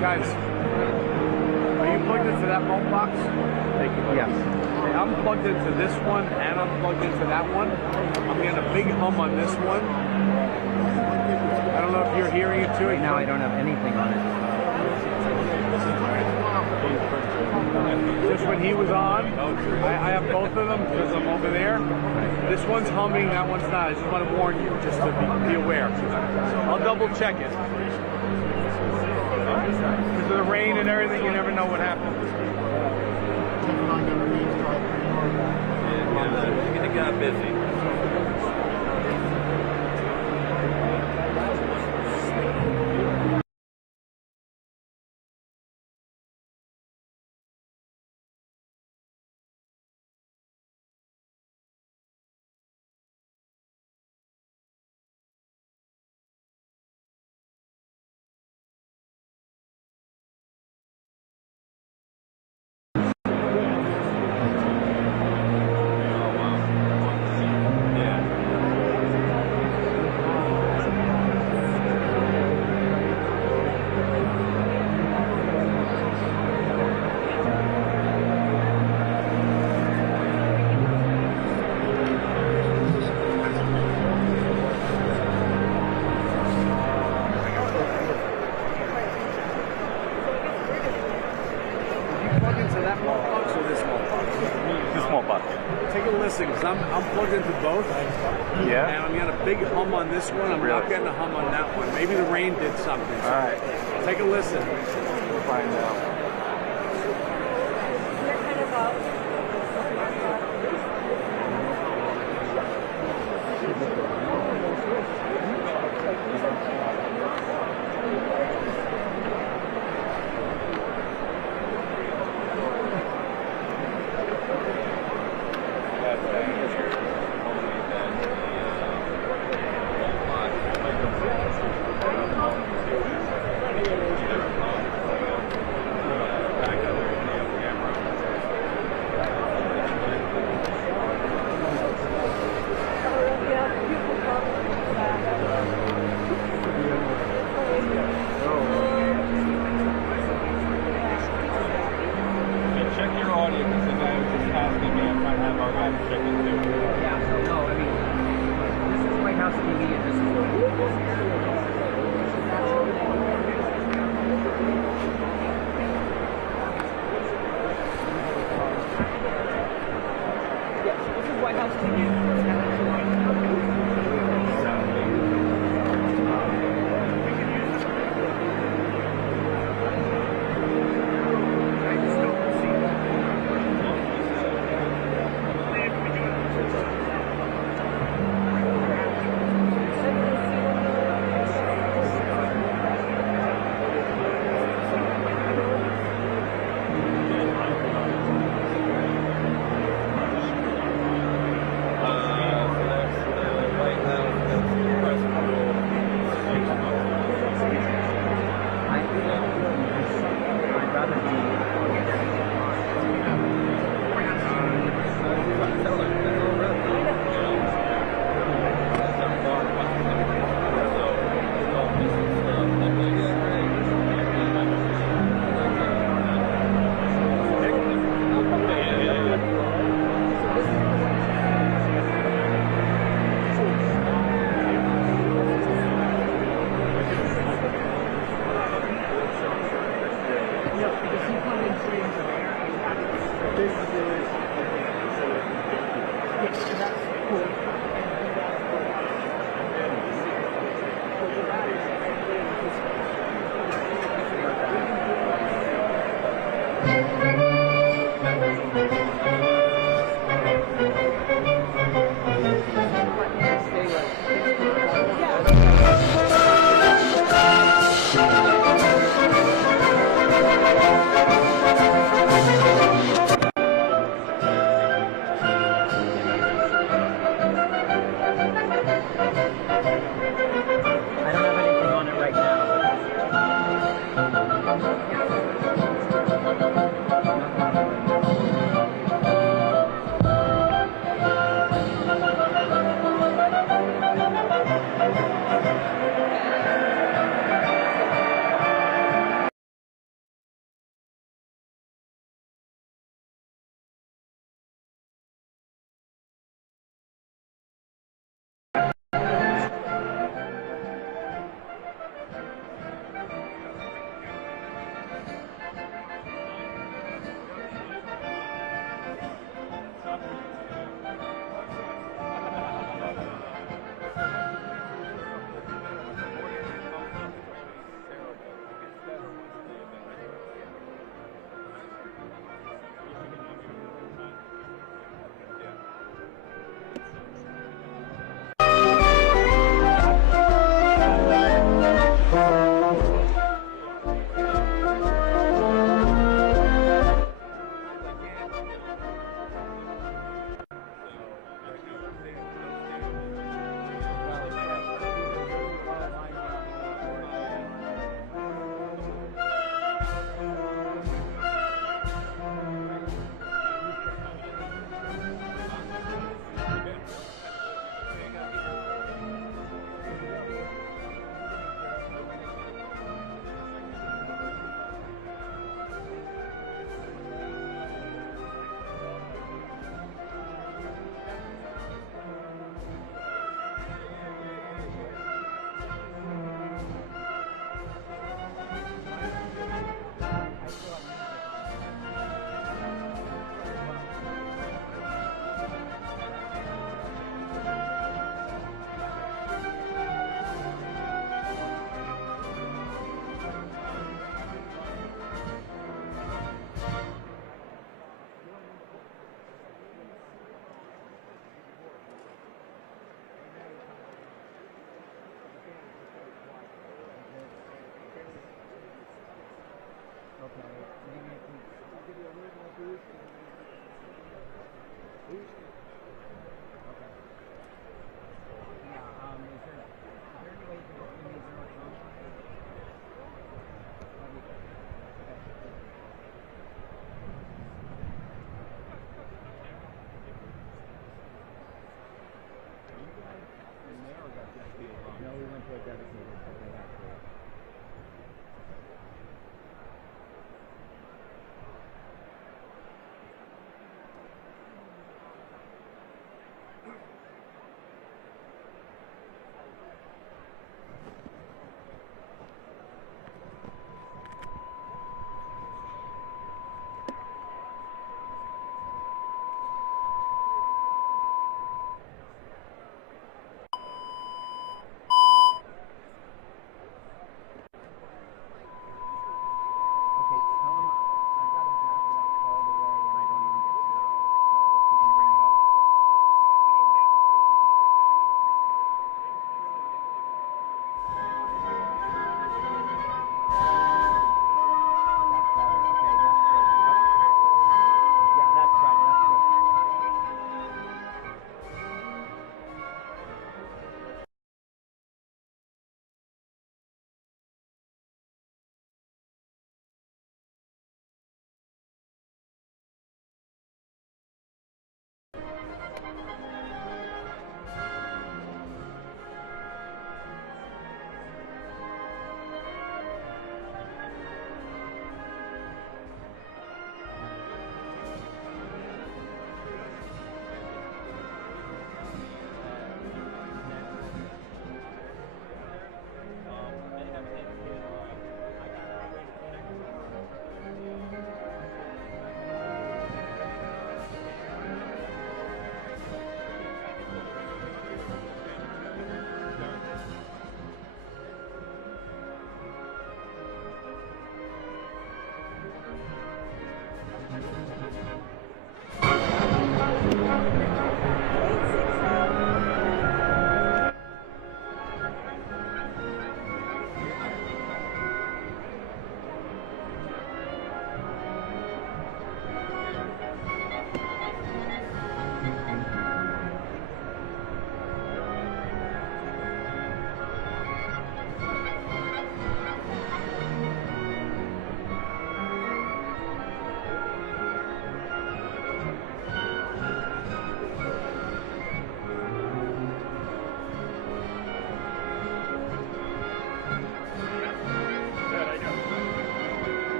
Guys, are you plugged into that phone box? Yes. Okay, I'm plugged into this one and I'm plugged into that one. I'm getting a big hum on this one. I don't know if you're hearing it too. Right now I don't have anything on it. Just when he was on, I have both of them because I'm over there. This one's humming, that one's not. I just want to warn you, just to be aware. I'll double check it. Because of the rain and everything, you never know what happens. It got busy. Take a listen, because I'm plugged into both. Yeah. And I'm getting a big hum on this one. I'm not getting a hum on that one. Maybe the rain did something. So all right. Take a listen. We'll find out.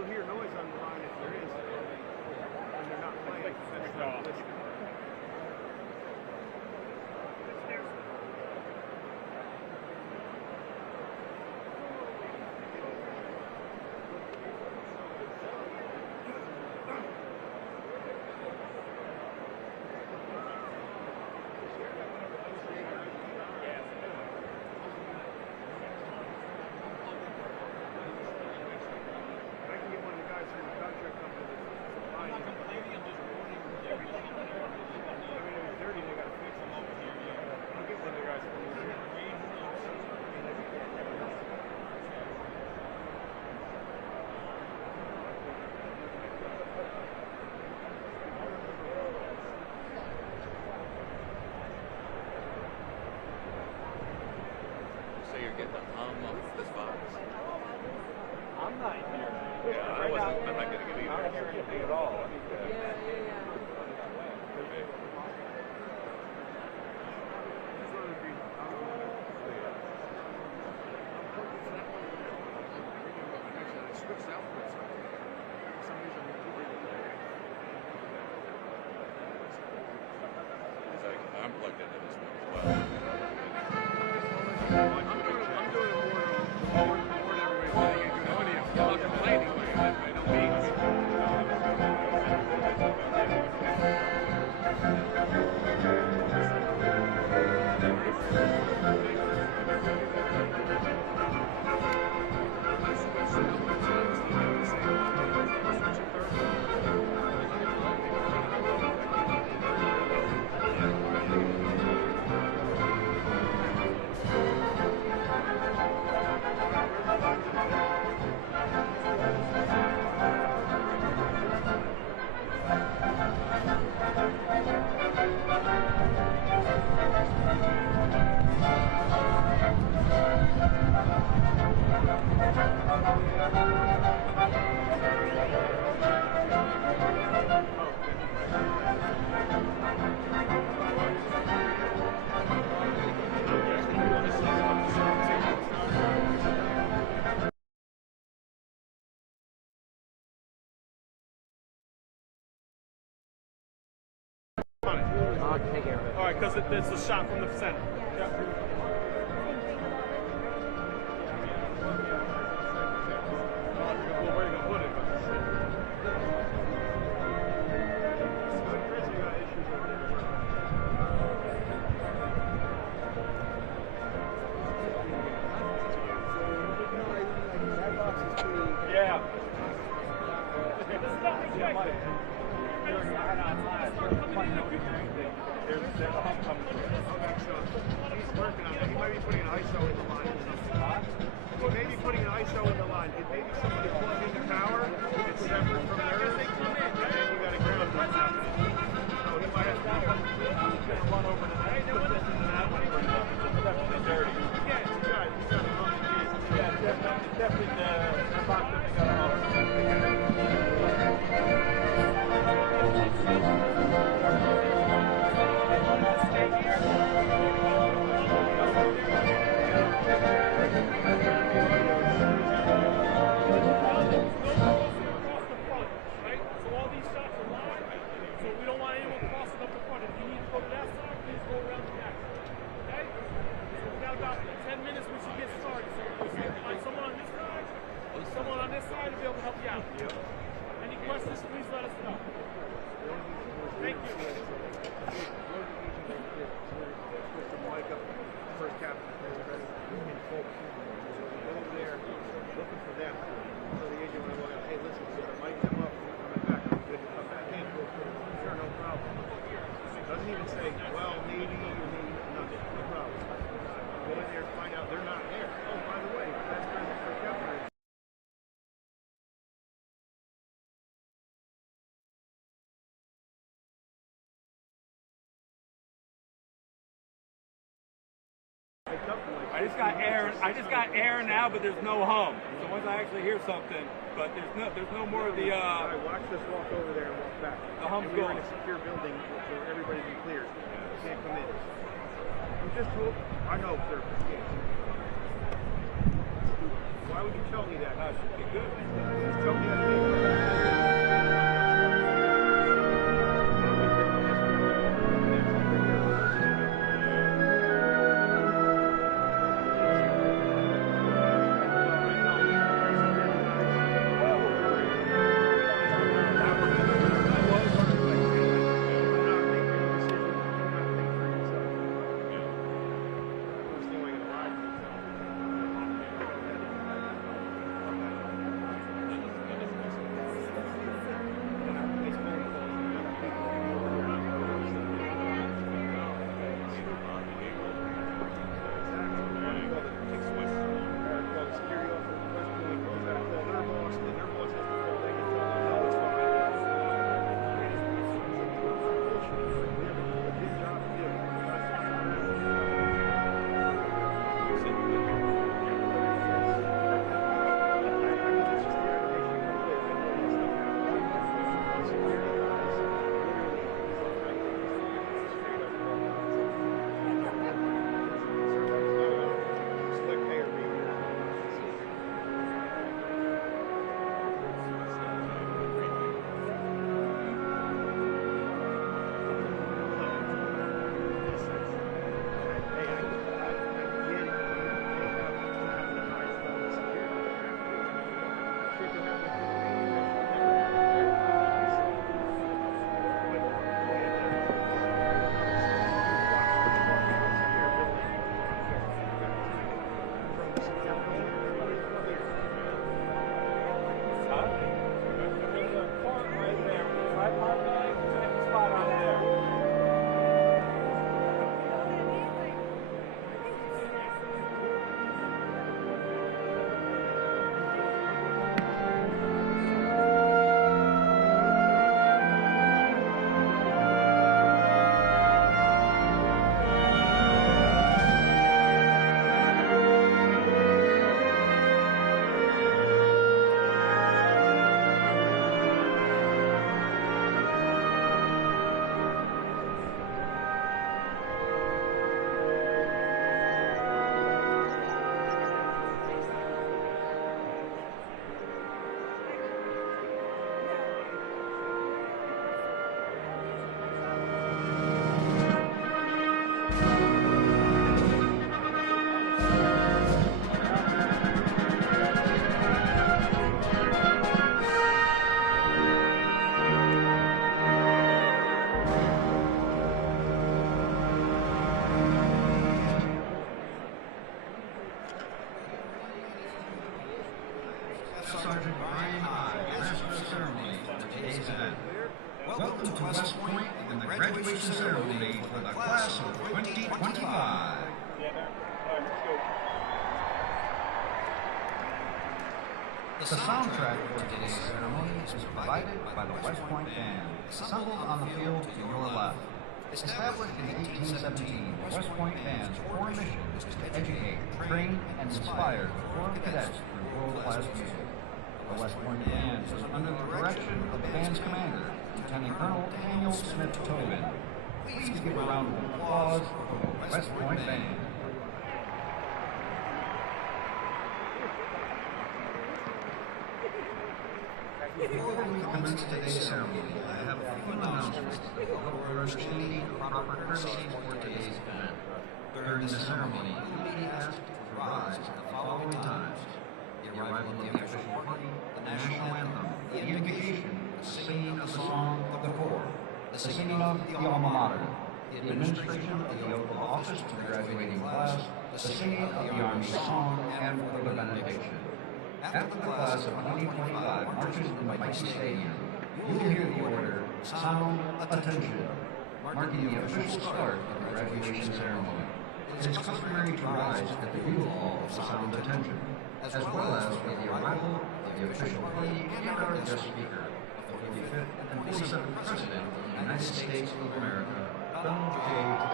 you'll hear noise on the line if there is. When they're not playing. You're getting the hum of this box. I'm not here. Yeah, I'm not getting it either. I don't hear anything at all. I'm plugged into this one as well. I'm doing it more than everybody's getting a good audio. I'm not complaining by no means. Take care of it. All right, because it's a shot from the center. Yeah. Where you gonna put it? Yeah. There's a hump coming through. Okay, so he's working on it. He might be putting an ISO in the line or something. He may be putting an ISO in the line. It may be somebody plugged into power. It's separate from theirs. And we got a ground what's happening. So he might have to he's going to run over to that. Put this into that one. It's definitely dirty. Yeah, he's got a hump. Yeah, it's definitely the box that they got a hump. I just got air now, but there's no hum. So once I actually hear something, but there's no more of the watch this walk over there and walk back. The hum's and we're gone. in a secure building where everybody's been cleared. You can't come in. You just told I know, sir. Why would you tell me that? should be good. Just tell me that. Sergeant Brian I, Master of Ceremony for today's event. Welcome to West Point and the graduation ceremony for the class of 2025. The soundtrack for today's ceremony is provided by the West Point Band, assembled on the field to your left. Established in 1817, the West Point Band's core mission is to educate, train, and inspire the Corps of Cadets through world-class music. The West Point Band is under the direction of the band's commander, Lieutenant Colonel Daniel Smith Tobin. Please give a round of applause for the West Point Band. Before we commence today's ceremony, I have a few announcements that will help your understanding of proper courtesies for today's event. During the ceremony, you will be asked to rise at the following times: the arrival of the official party, the national anthem, the invocation, the singing of the song of the Corps, the singing of the alma mater, the administration of the oath of office to the graduating class, the singing of the Army song, and for the benediction. After the class of 2025 marches in the Mighty Stadium, you will hear the order, sound attention, marking the official start of the graduation ceremony. It is customary to rise at the bugle call of sound attention, as well as with the arrival of the official party and our guest speaker, the 45th and 47th President of the United States of America, Donald J. Trump.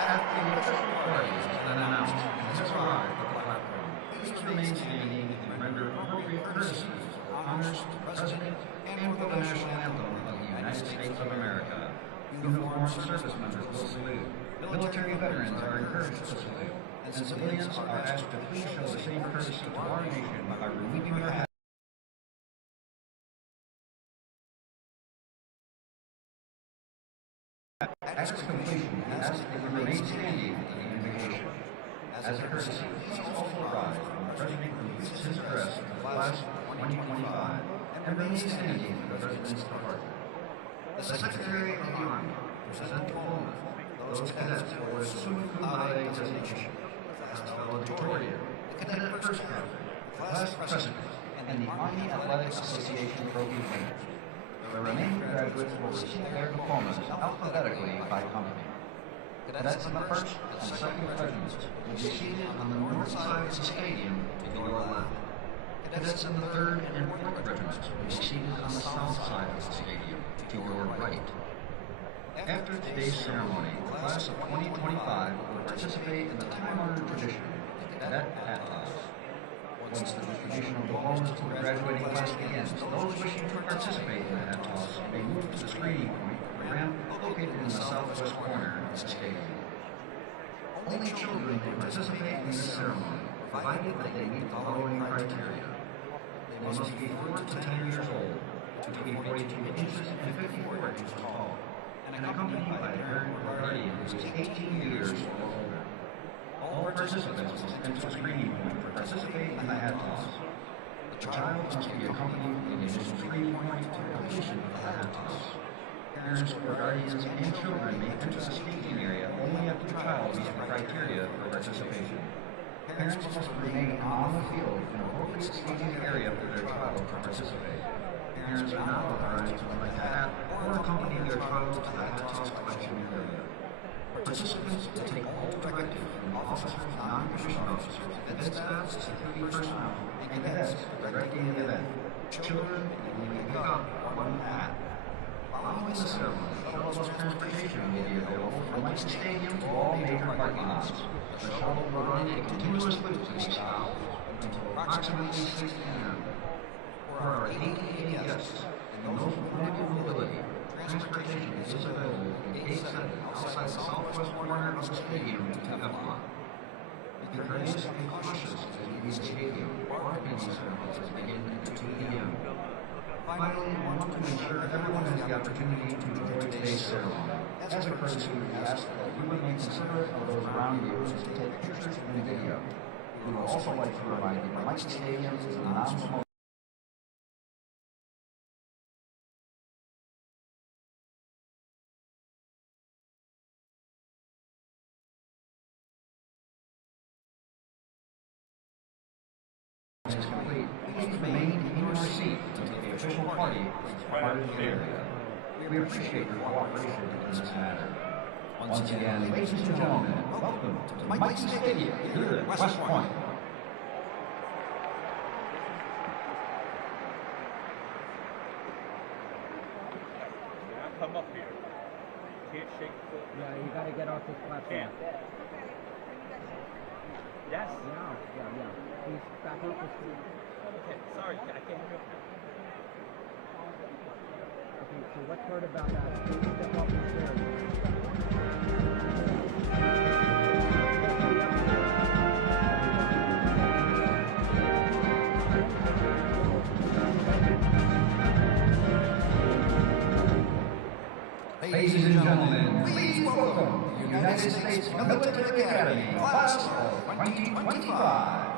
After the official party has been announced and has arrived at the platform, please remain standing and render appropriate courtesies, honors to the President, and for the national anthem of the United States of America. Uniformed service members will salute. Military veterans are encouraged to salute, and civilians are asked to please show the same courtesy to our nation by removing their hats. After completion, we ask that you remain standing for the invocation. As a courtesy, please also rise when the President completes his address to the class of 2025 and remain standing for the President's departure. The Secretary of the Army present Diploma, those cadets who were summa cum laude designation, Class Valedictorian, the Cadet First Captain, Class President, and the Army Athletic Association Trophy winners. The remaining graduates will receive their diplomas alphabetically by company. Cadets in the 1st and 2nd regiments will be seated on the north side of the stadium to your left. Cadets in the 3rd and 4th regiments will be seated on the south side of the stadium to your right. After today's ceremony, the class of 2025 will participate in the time-honored tradition of the Cadet Hat Toss. Once the distribution of diplomas to the graduating class begins, those wishing to participate in the hat toss may move to the screening point, the ramp located in the southwest corner of the stadium. Only children can participate in this ceremony, provided that they meet the following criteria. They must be 4 to 10 years old, to be 42 inches and 54 inches tall, and accompanied by a parent or guardian who is 18 years or older. All participants must enter the screening point to participate in the hat toss. The child must be accompanied in the initial screening point to completion of the hat toss. Parents or guardians and children may enter the staging area only if the child meets the criteria for participation. Parents must remain on the field in an appropriate staging area for their child to participate. Parents are not authorized to collect the hat or accompany their child to the hat toss collection area. Participants will take all directives from officers, non-commissioned officers, cadet staff, security personnel, and cadets directing the event. Children will only pick up one hat. Following the ceremony, shuttle bus transportation will be available from Mighty Stadium to all major parking lots. The shuttle will run a continuous loop to these stops until approximately 6 p.m. For our ADA guests and those with limited mobility, transportation is available from Gate 7 outside the southwest corner of the stadium to Diploma. Be courteous and cautious as you leave the stadium. Parking ceremonies begin at 2 p.m. Finally, we want to ensure everyone has the opportunity to enjoy today's ceremony. As a courtesy, we ask that you remain considerate of those around you as we take pictures and video. We would also like to remind you that Mighty Stadium is a non-smoking it is complete, please remain in your seat until the official party is departed the area. We appreciate your cooperation in this matter. Once again, ladies and gentlemen, welcome to Mikey Stadium here at West Point. Come up here. You can't shake the foot. Yeah, you gotta get off this platform. Can't. Yes. Yeah. Please back up the screen. Okay. Sorry, I can't hear you. Okay, so what part about that? Please step off the stairs. Ladies and gentlemen, please welcome the United States Military Academy, class of 2025.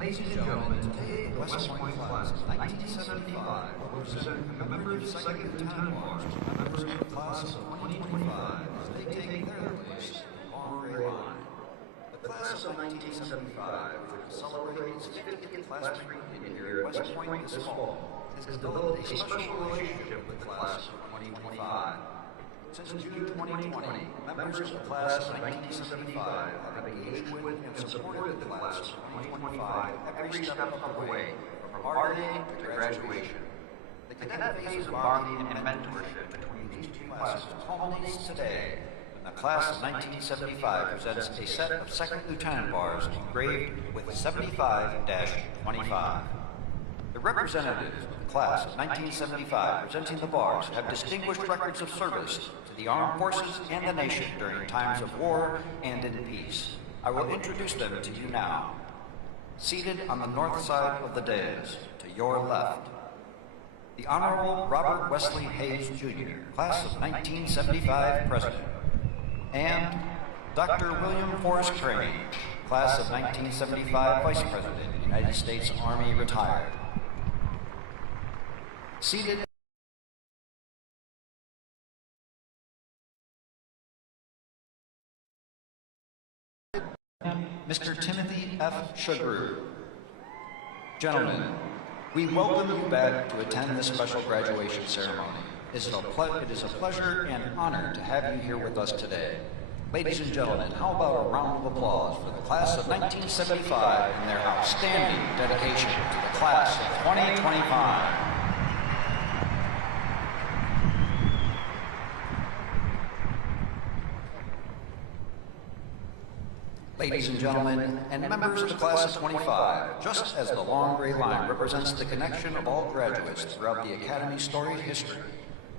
Ladies and gentlemen, today the West Point class of 1975 will present the members of second lieutenant bars and members of the class of 2025 as they take their place in the long gray line. The class of 1975, which will celebrate its 50th class reunion here at West Point this fall, has developed a special relationship with the class of 2025. Since June 2020, members of the class of 1975 have engaged with and supported the class of 2025 every step of the way, from our day to graduation. The cadet phase of bonding and mentorship between these two classes culminates today when the class of 1975 presents a set of second lieutenant bars engraved with 75-25. The representatives of the class of 1975 presenting the bars have distinguished records of service to the armed forces and the nation during times of war and in peace. I will introduce them to you now. Seated on the north side of the dais, to your left, the Honorable Robert Wesley Hayes, Jr., class of 1975 President, and Dr. William Forrest Crane, class of 1975 Vice President, United States Army, retired. Seated Mr. Timothy F. Shugru. Gentlemen, we welcome you back to attend this special graduation ceremony. It is a pleasure and honor to have you here with us today. Ladies and gentlemen, how about a round of applause for the class of 1975 and their outstanding dedication to the class of 2025. Ladies and gentlemen, and members of the class of 25, just as the long gray line represents the connection of all graduates throughout the Academy's storied history,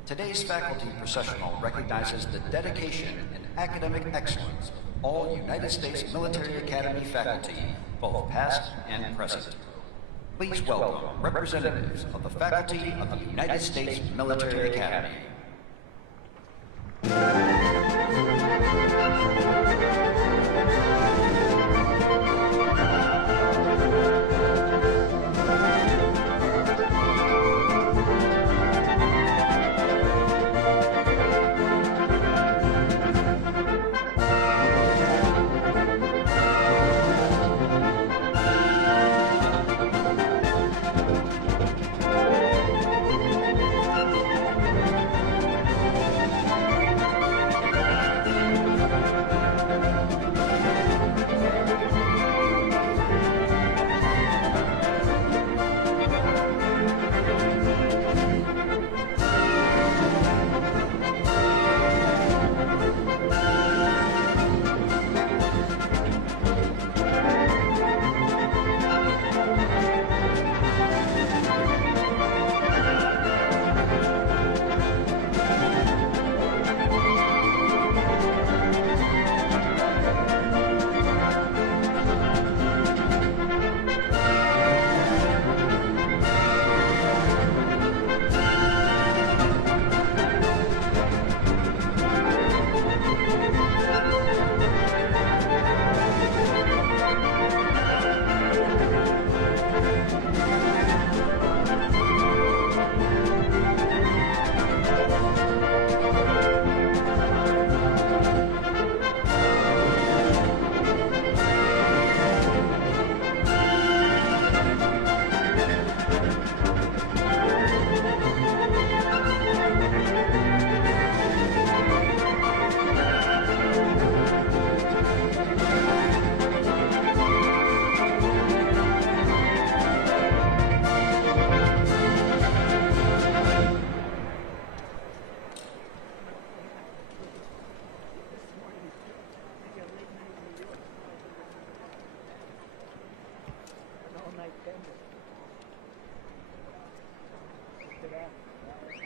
today's faculty processional recognizes the dedication and academic excellence of all United States Military Academy faculty, both past and present. Please welcome representatives of the faculty of the United States Military Academy.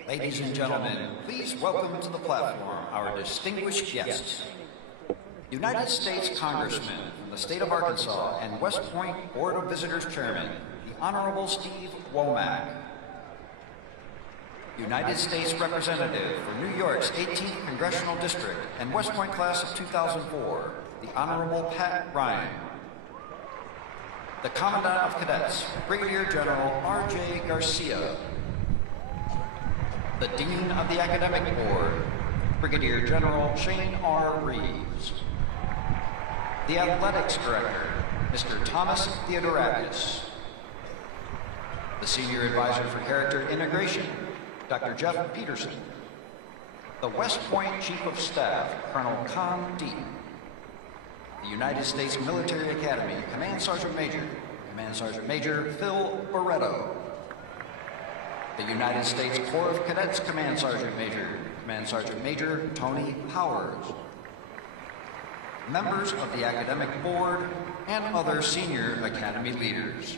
Ladies and gentlemen, please welcome to the platform our distinguished guests. United States Congressman from the state of Arkansas and West Point Board of Visitors Chairman, the Honorable Steve Womack. United States Representative for New York's 18th Congressional District and West Point class of 2004, the Honorable Pat Ryan. The Commandant of Cadets, Brigadier General R.J. Garcia. The Dean of the Academic Board, Brigadier General Shane R. Reeves. The Athletics Director, Mr. Thomas Theodorakis. The Senior Advisor for Character Integration, Dr. Jeff Peterson. The West Point Chief of Staff, Colonel Con Deep. The United States Military Academy, Command Sergeant Major Phil Barretto. The United States Corps of Cadets Command Sergeant Major Tony Powers. Members of the Academic Board and other senior Academy leaders.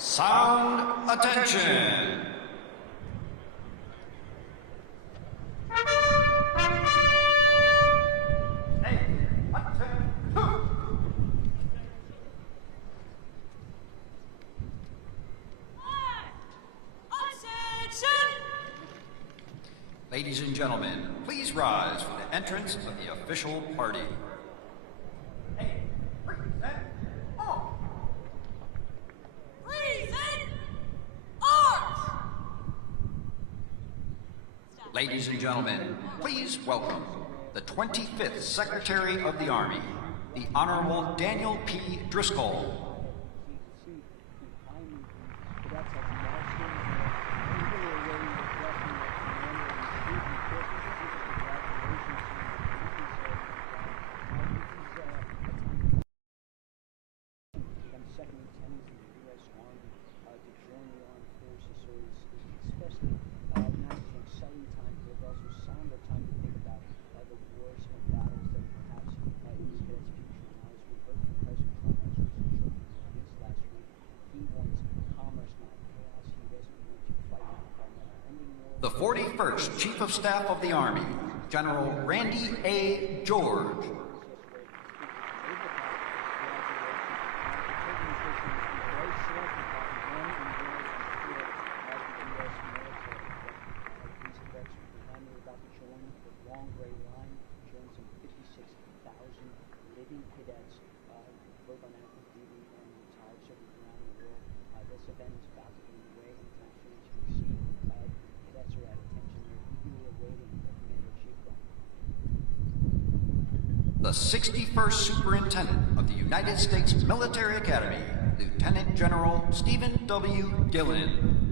Sound attention. Ladies and gentlemen, please rise for the entrance of the official party. Ladies and gentlemen, please welcome the 25th Secretary of the Army, the Honorable Daniel P. Driscoll. The 41st Chief of Staff of the Army, General Randy A. George. The 61st Superintendent of the United States Military Academy, Lieutenant General Stephen W. Gillen.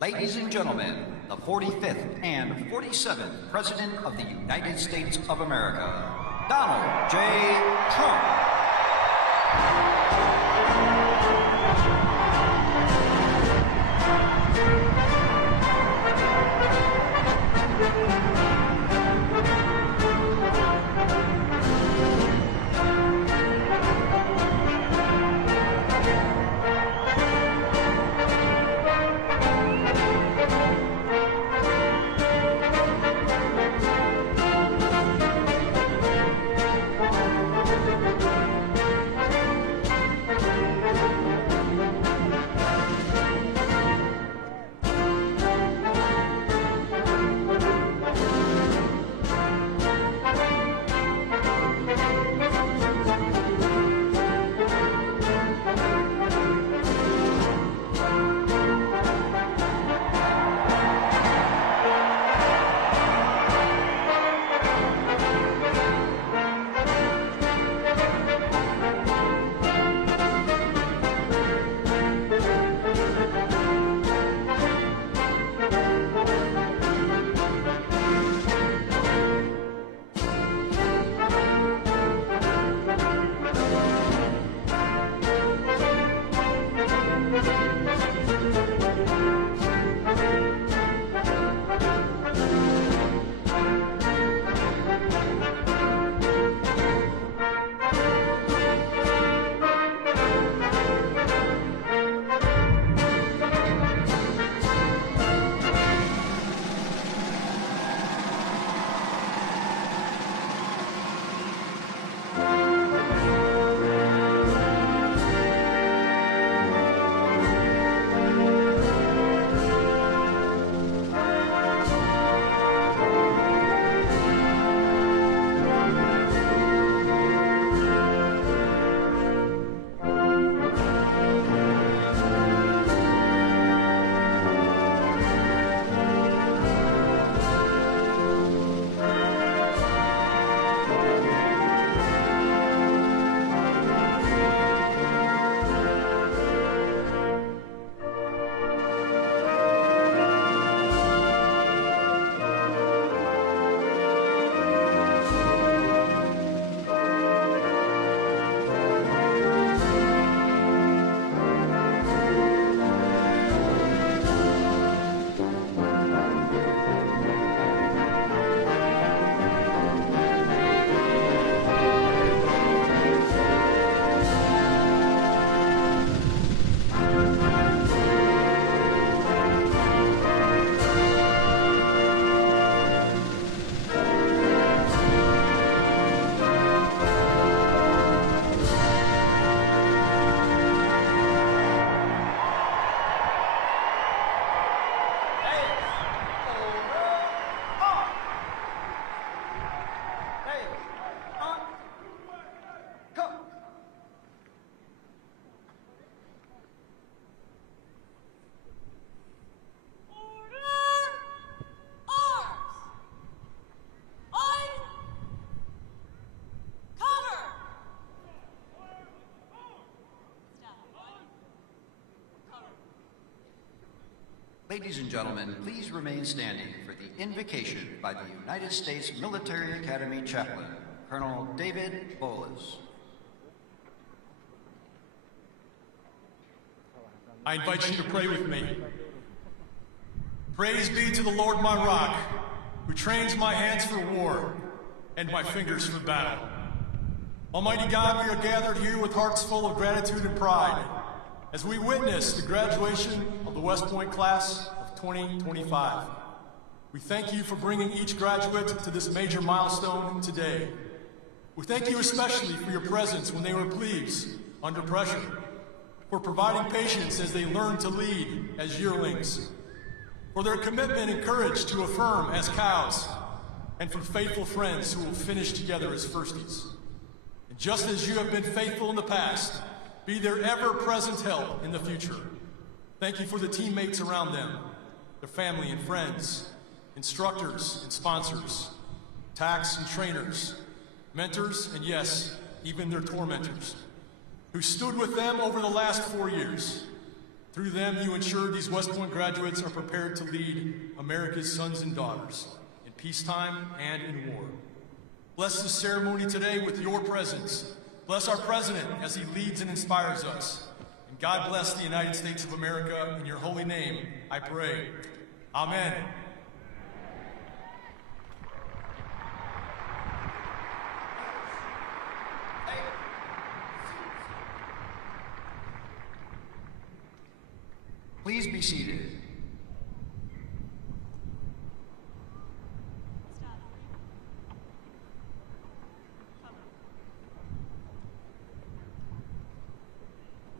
Ladies and gentlemen, the 45th and 47th President of the United States of America, Donald J. Trump. Ladies and gentlemen, please remain standing for the invocation by the United States Military Academy Chaplain, Colonel David Bolas. I invite you to pray with me. Praise be to the Lord my rock, who trains my hands for war and my fingers for battle. Almighty God, we are gathered here with hearts full of gratitude and pride as we witness the graduation of the West Point class of 2025. We thank you for bringing each graduate to this major milestone today. We thank you especially for your presence when they were plebes under pressure, for providing patience as they learn to lead as yearlings, for their commitment and courage to affirm as cows, and for faithful friends who will finish together as firsties. And just as you have been faithful in the past, be their ever-present help in the future. Thank you for the teammates around them, their family and friends, instructors and sponsors, tax and trainers, mentors, and yes, even their tormentors, who stood with them over the last 4 years. Through them, you ensure these West Point graduates are prepared to lead America's sons and daughters in peacetime and in war. Bless this ceremony today with your presence. Bless our president as he leads and inspires us. And God bless the United States of America. In your holy name, I pray. Amen. Please be seated.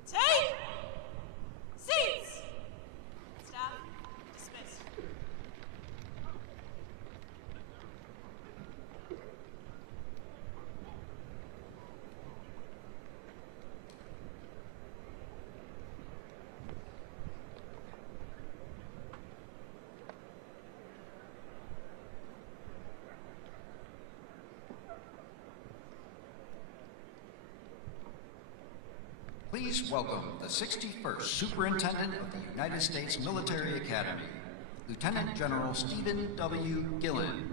Take seats. Staff dismissed. Please welcome the 61st Superintendent of the United States Military Academy, Lieutenant General Stephen W. Gilland.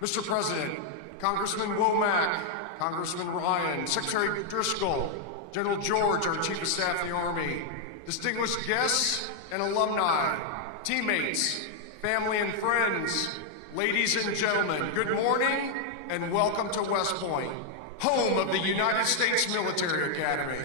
Mr. President, Congressman Womack, Congressman Ryan, Secretary Driscoll, General George, our Chief of Staff of the Army, distinguished guests and alumni, teammates, family and friends, ladies and gentlemen, good morning and welcome to West Point, home of the United States Military Academy.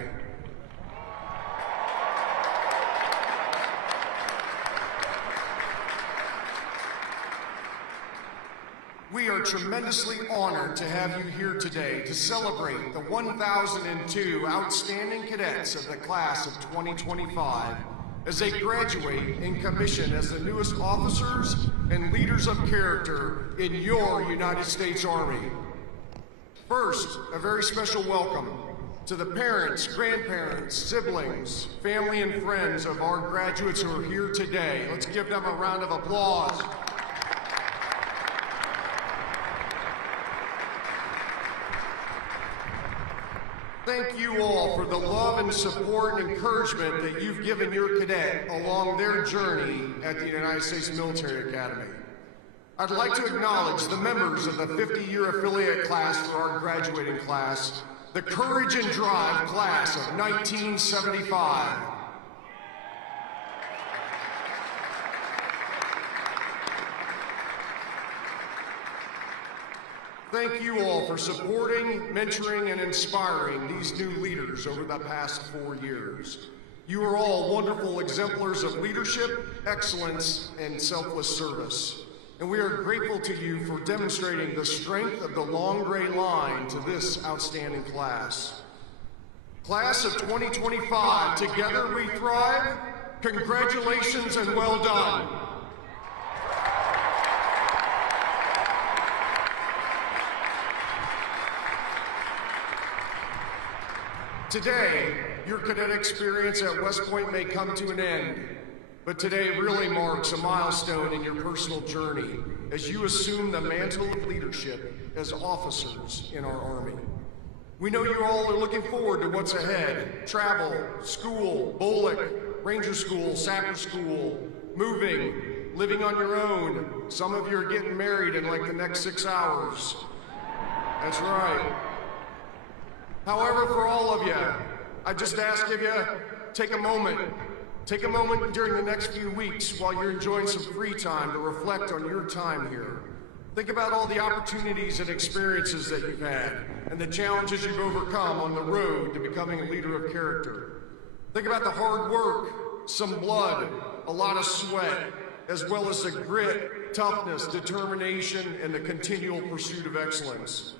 We are tremendously honored to have you here today to celebrate the 1,002 outstanding cadets of the class of 2025 as they graduate and commission as the newest officers and leaders of character in your United States Army. First, a very special welcome to the parents, grandparents, siblings, family, and friends of our graduates who are here today. Let's give them a round of applause. Thank you all for the love and support and encouragement that you've given your cadet along their journey at the United States Military Academy. I'd like to acknowledge the members of the 50-year affiliate class for our graduating class, the Courage and Drive class of 1975. Thank you all for supporting, mentoring, and inspiring these new leaders over the past 4 years. You are all wonderful exemplars of leadership, excellence, and selfless service. And we are grateful to you for demonstrating the strength of the long gray line to this outstanding class. Class of 2025, together we thrive. Congratulations and well done. Today, your cadet experience at West Point may come to an end. But today really marks a milestone in your personal journey as you assume the mantle of leadership as officers in our Army. We know you all are looking forward to what's ahead. Travel, school, BOLIC, Ranger School, Sapper School, moving, living on your own. Some of you are getting married in like the next 6 hours. That's right. However, for all of you, I just ask of you, take a moment during the next few weeks while you're enjoying some free time to reflect on your time here. Think about all the opportunities and experiences that you've had and the challenges you've overcome on the road to becoming a leader of character. Think about the hard work, some blood, a lot of sweat, as well as the grit, toughness, determination, and the continual pursuit of excellence.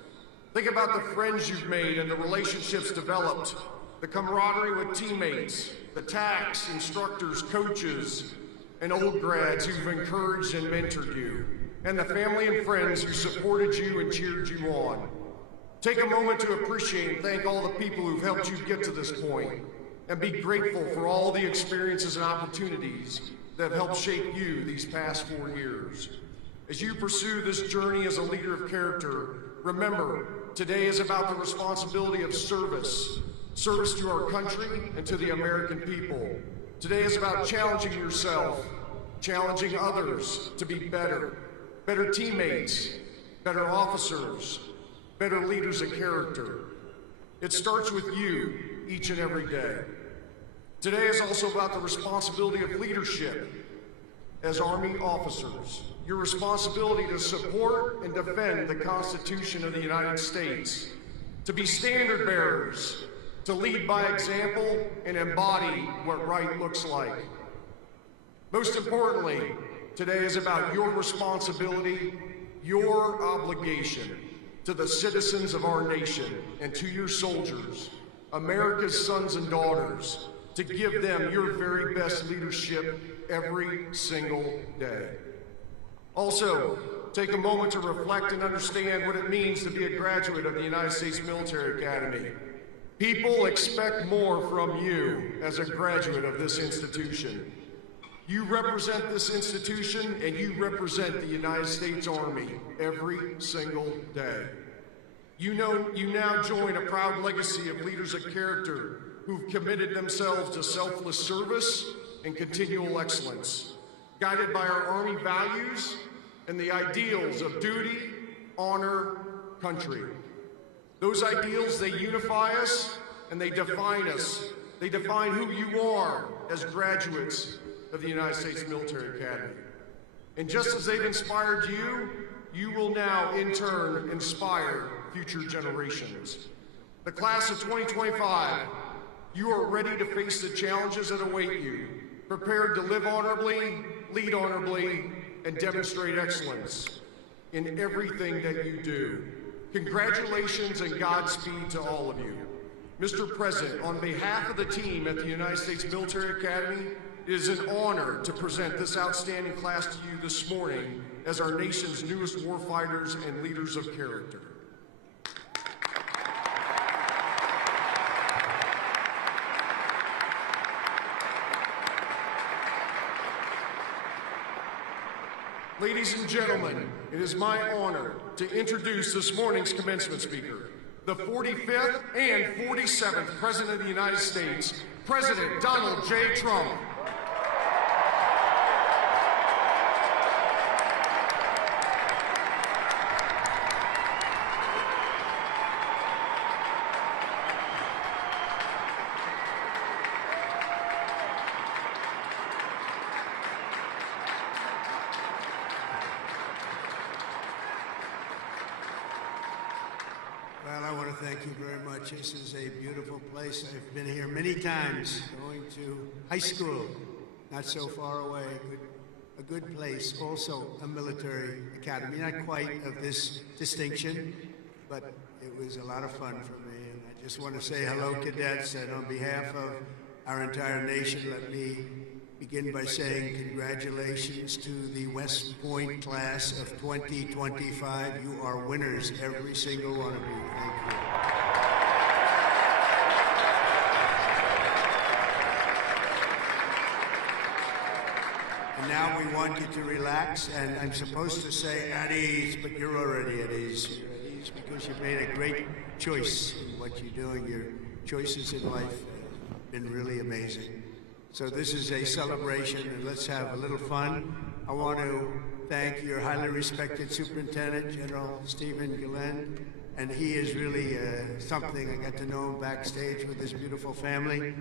Think about the friends you've made and the relationships developed, the camaraderie with teammates, the TACs, instructors, coaches, and old grads who've encouraged and mentored you, and the family and friends who supported you and cheered you on. Take a moment to appreciate and thank all the people who've helped you get to this point, and be grateful for all the experiences and opportunities that have helped shape you these past 4 years. As you pursue this journey as a leader of character, remember, today is about the responsibility of service to our country and to the American people. Today is about challenging yourself, challenging others to be better teammates, better officers, better leaders of character. It starts with you each and every day. Today is also about the responsibility of leadership as Army officers. Your responsibility to support and defend the Constitution of the United States, to be standard bearers, to lead by example and embody what right looks like. Most importantly, today is about your responsibility, your obligation to the citizens of our nation and to your soldiers, America's sons and daughters, to give them your very best leadership every single day. Also, take a moment to reflect and understand what it means to be a graduate of the United States Military Academy. People expect more from you as a graduate of this institution. You represent this institution and you represent the United States Army every single day. You now join a proud legacy of leaders of character who've committed themselves to selfless service and continual excellence, guided by our Army values and the ideals of duty, honor, country. Those ideals, they unify us and they define us. They define who you are as graduates of the United States Military Academy. And just as they've inspired you, you will now in turn inspire future generations. The class of 2025, you are ready to face the challenges that await you, prepared to live honorably, lead honorably, and demonstrate excellence in everything that you do. Congratulations and Godspeed to all of you. Mr. President, on behalf of the team at the United States Military Academy, it is an honor to present this outstanding class to you this morning as our nation's newest warfighters and leaders of character. Ladies and gentlemen, it is my honor to introduce this morning's commencement speaker, the 45th and 47th President of the United States, President Donald J. Trump. Well, I want to thank you very much. This is a beautiful place. I've been here many times, going to high school, not so far away. A good place, also a military academy. Not quite of this distinction, but it was a lot of fun for me. And I just want to say hello, cadets, and on behalf of our entire nation, let me begin by saying congratulations to the West Point class of 2025. You are winners, every single one of you. Thank you. And now we want you to relax, and I'm supposed to say at ease, but you're already at ease. You're at ease because you've made a great choice in what you're doing. Your choices in life have been really amazing. So this is a celebration, and let's have a little fun. I want to thank your highly respected Superintendent, General Stephen Gillen, and he is really something. I got to know him backstage with his beautiful family,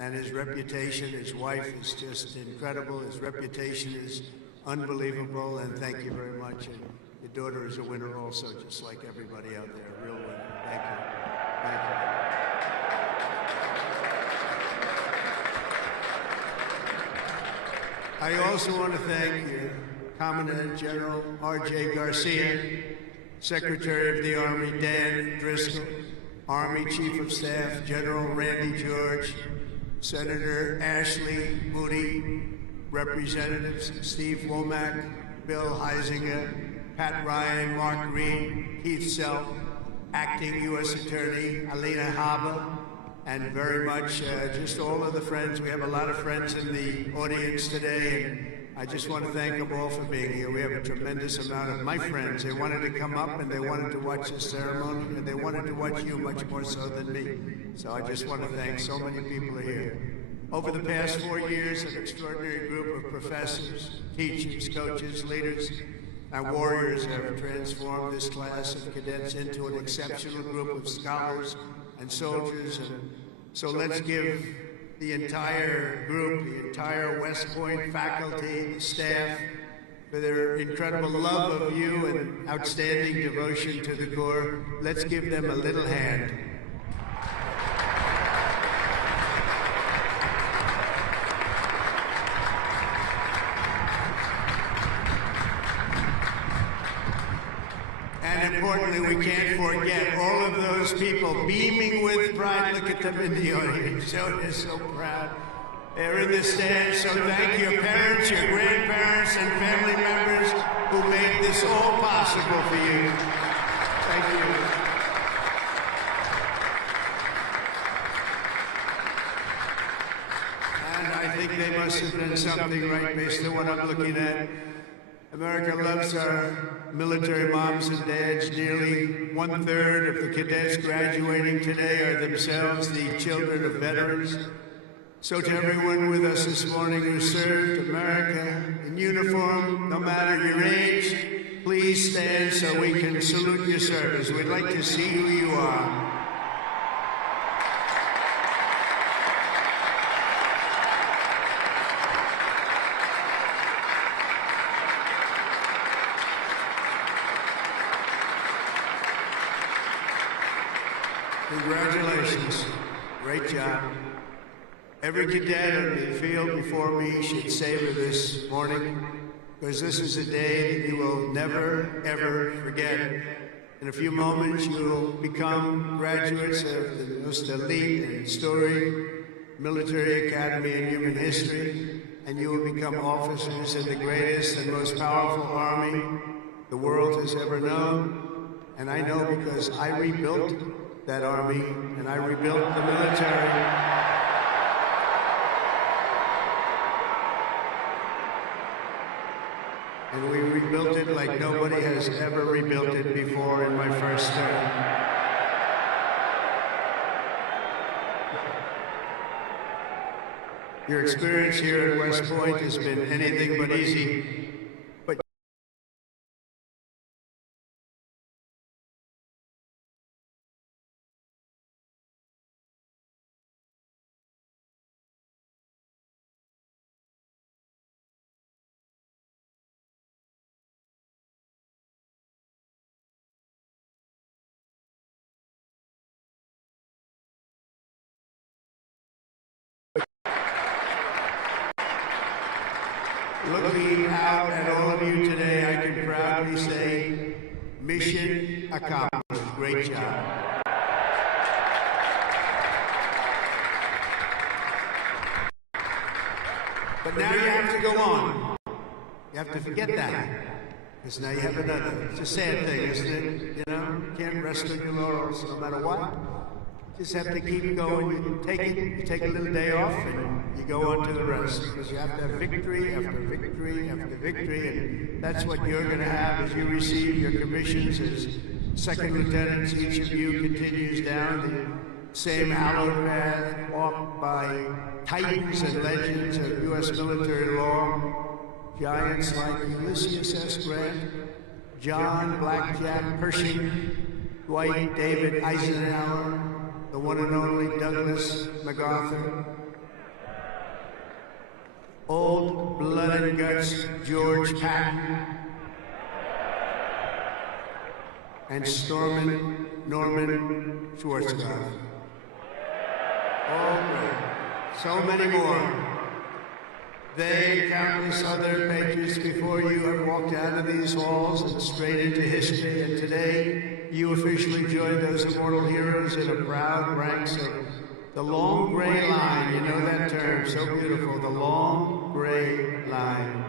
and his reputation, his wife is just incredible. His reputation is unbelievable, and thank you very much. And your daughter is a winner also, just like everybody out there, a real winner. Thank you. Thank you. I also want to thank your Commandant General R.J. Garcia, Secretary of the Army Dan Driscoll, Army Chief of Staff General Randy George, Senator Ashley Moody, Representatives Steve Womack, Bill Heisinger, Pat Ryan, Mark Green, Keith Self, Acting U.S. Attorney Alina Haber, and very much just all of the friends. We have a lot of friends in the audience today, and I just want to thank them all for being here. We have a tremendous amount of my friends. They wanted to come up, and they wanted to watch the ceremony, and they wanted to watch you much more so than me. So I just want to thank so many people here. Over the past 4 years, an extraordinary group of professors, teachers, coaches, leaders, and warriors have transformed this class of cadets into an exceptional group of scholars and soldiers. And so let's give the entire group, the entire West Point faculty, the staff, for their incredible love of you and outstanding devotion to the Corps. Let's give them a little hand. And importantly, we can't forget all of those people beaming with pride. Look at them in the audience. They're so proud. They're in the stands. So thank your parents, your grandparents, and family members who made this all possible for you. Thank you. And I think they must have done something right based on what I'm looking at. America loves our military moms and dads. Nearly 1/3 of the cadets graduating today are themselves the children of veterans. So to everyone with us this morning who served America in uniform, no matter your age, please stand so we can salute your service. We'd like to see who you are. Congratulations. Great job. Every cadet on the field before me should savor this morning, because this is a day that you will never, ever forget. In a few moments, you will become graduates of the most elite and storied military academy in human history, and you will become officers in the greatest and most powerful army the world has ever known. And I know because I rebuilt that army, and I rebuilt the military. And we rebuilt it like nobody has ever rebuilt it before in my first term. Your experience here at West Point has been anything but easy. Looking out at all of you today, I can proudly say, mission accomplished. Great job. But now you have to go on. You have to forget that. Because now you have another. It's a sad thing, isn't it? You know, you can't rest on your laurels no matter what. just have to keep going. You take a little day off, and you go on to the rest. Because you have to have victory after victory after victory, and that's what you're going to have as you receive your commissions as second lieutenants. Each of you continues down the same hallowed path walked by titans and legends of U.S. military law, giants like Ulysses S. Grant, John Blackjack Pershing, Dwight David Eisenhower, the one and only Douglas MacArthur, old blood and guts George Patton, and Norman Schwarzkopf. Oh, so many more. They and countless other patriots before you have walked out of these halls and straight into history, and today you officially join those immortal heroes in a proud ranks of the long gray line. You know that term, so beautiful, the long gray line.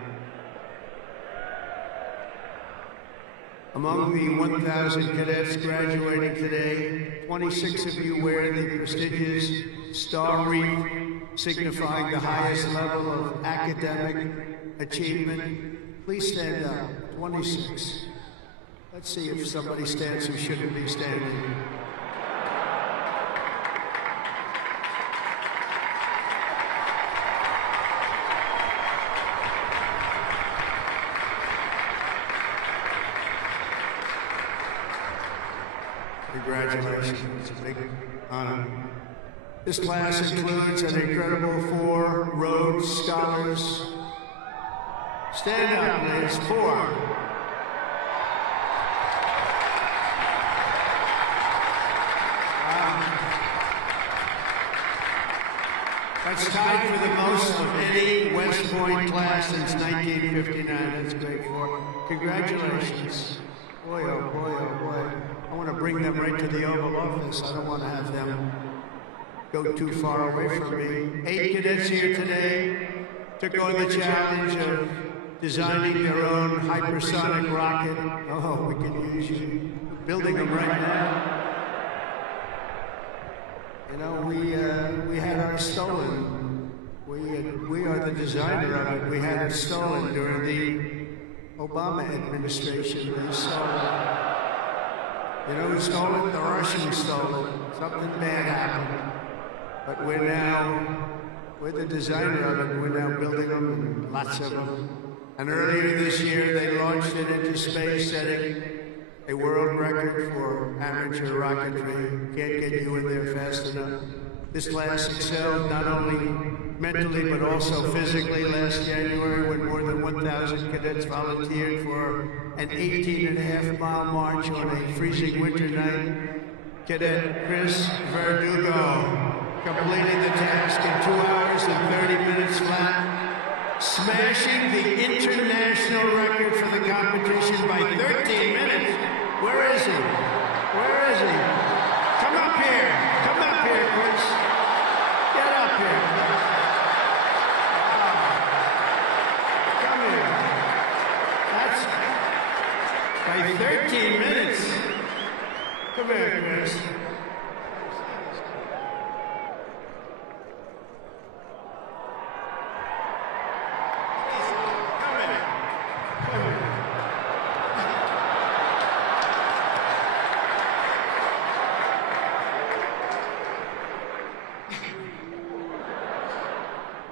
Among the 1,000 cadets graduating today, 26 of you wear the prestigious Star Wreath, signifying the highest level of academic achievement. Please stand up. 26. Let's see if somebody stands who shouldn't be standing. Congratulations. It's a big honor. This class includes an incredible 4 Rhodes Scholars. Stand up, please. 4. Wow. That's tied for the most of any West Point class since 1959. That's great. 4. Congratulations. Boy, oh boy, oh boy. I want to bring them right to the Oval Office. I don't want to have them go too far away from me. 8 cadets here today took on the challenge of designing their own hypersonic rocket. Oh, we can use you. Building them right now. You know, we had ours stolen. We are the designer of it. We had it stolen during the Obama administration. They stole it. You know who stole it? The Russians stole it. Something bad happened. But we're the designer of it. We're now building them, and lots of them. And earlier this year, they launched it into space, setting a world record for amateur rocketry. Can't get you in there fast enough. This class excelled not only mentally, but also physically last January when more than 1,000 cadets volunteered for an 18.5-mile march on a freezing winter night. Cadet Chris Verdugo completed the task in 2 hours and 30 minutes flat, smashing the international record for the competition by 13 minutes. Where is he? Where is he? Come up here. Come up here, Chris. Get up here. Wow. Come here. That's by 13 minutes. Come here, Chris.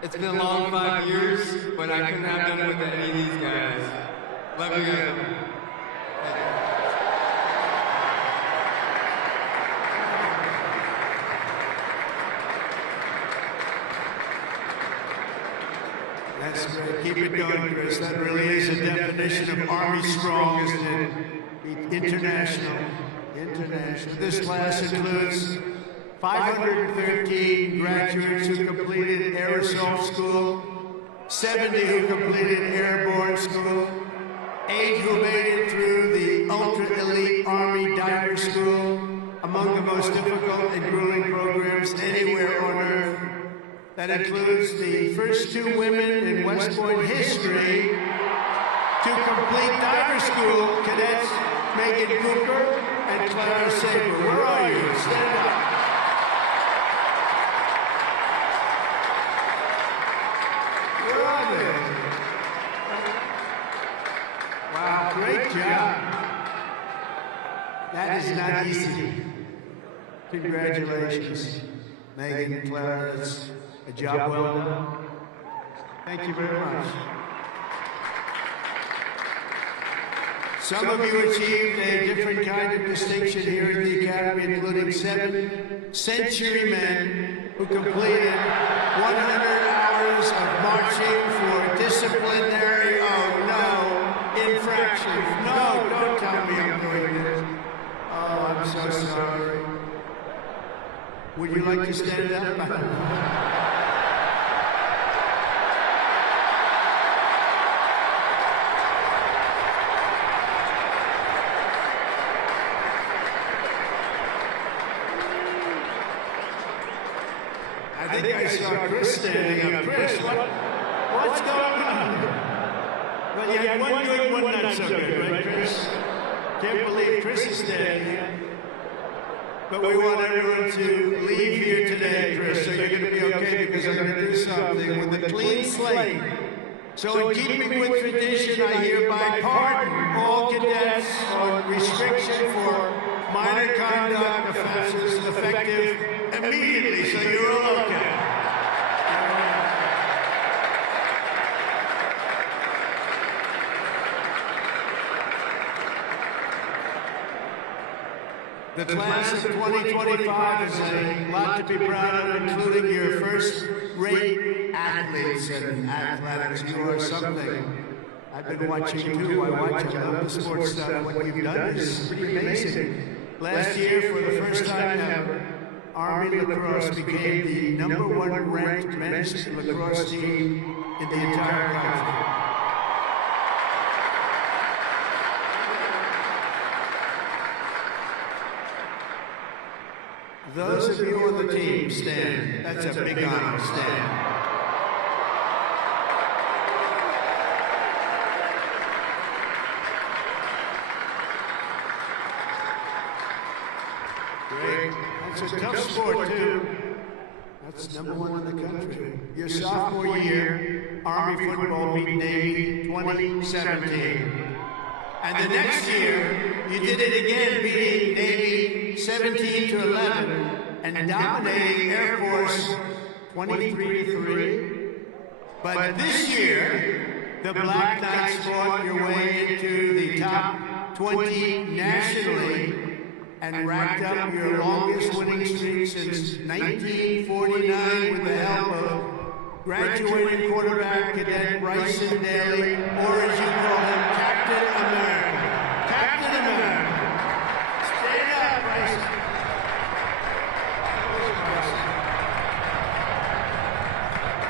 It's been a long 5 years, but I couldn't have done it with any of these guys. Love you guys. That's great. Keep it going, Chris. That really is a definition of Army strong, isn't it? International. International. This class includes 513 graduates who completed Air Assault School, 70 who completed Airborne School, 8 who made it through the ultra-elite Army Diver School, among the most difficult and grueling programs anywhere on Earth. That includes the first 2 women in West Point history to complete diver school, cadets Megan Cooper and Clara Saber. Where are you? Stand up. is not easy. Congratulations, Megan and Clara. That's a job well done. Thank you very much. Some of you achieved a different kind of distinction here at the Academy, including 7 century men who completed 100 hours of marching for disciplinary, infractions. No, don't tell me I'm doing this. Oh, I'm so sorry. Would you like to stand up? I think I saw Chris standing up. Chris, what's going on? Well, you had one good, one not so good, right, Chris? Can't believe Chris is standing. But we want everyone to leave here today, Chris, so you're going to be okay, because I'm going to do something with a clean slate. So in keeping with tradition, I hereby pardon all cadets on restriction for minor conduct offenses effective immediately, so you're all okay. The class of 2025 is a lot to be proud of, including your first-rate athletes and athletics. You are something. I've been watching too. I love the sports stuff. What you've done is pretty amazing. Last year, for the first time ever, Army lacrosse became the #1 ranked men's lacrosse team in the entire country. Those of you on the team, stand. That's a big honor. Stand. Great. That's a tough sport, too. That's #1 in the country. Your sophomore year, Army football beat Navy 2017. And the next year, you did it again, beating Navy 17-11 and dominating Air Force 23-3. But this year, the Black Knights fought your way into the top 20 nationally and racked up your longest winning streak since 1949 with the help of graduating quarterback Cadet Bryson Daly, or as you call him, Captain America. Captain America. Stand up, Bryson.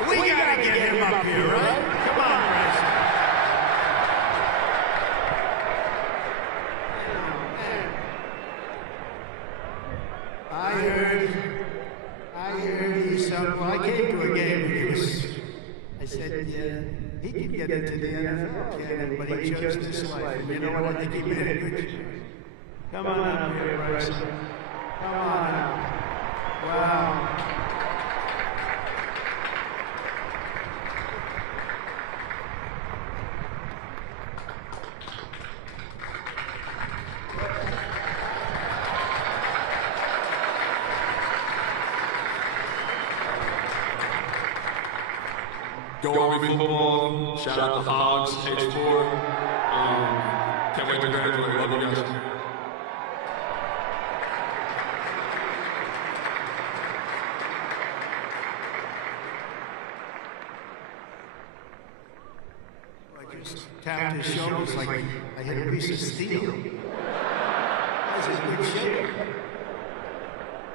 We gotta get him up here, right? Come on, Bryson. I heard he's well, I came to a game and I said, yeah, he can get into the NFL, but he chose this life. You know what? I think he made a good choice. Come on up here, Bryson. Come on up. Wow. Go Army football. Shout out to Hogs, H4. Can't wait to graduate. Love you guys. I just tapped his shoulders like I hit a piece of steel. He's in good shape.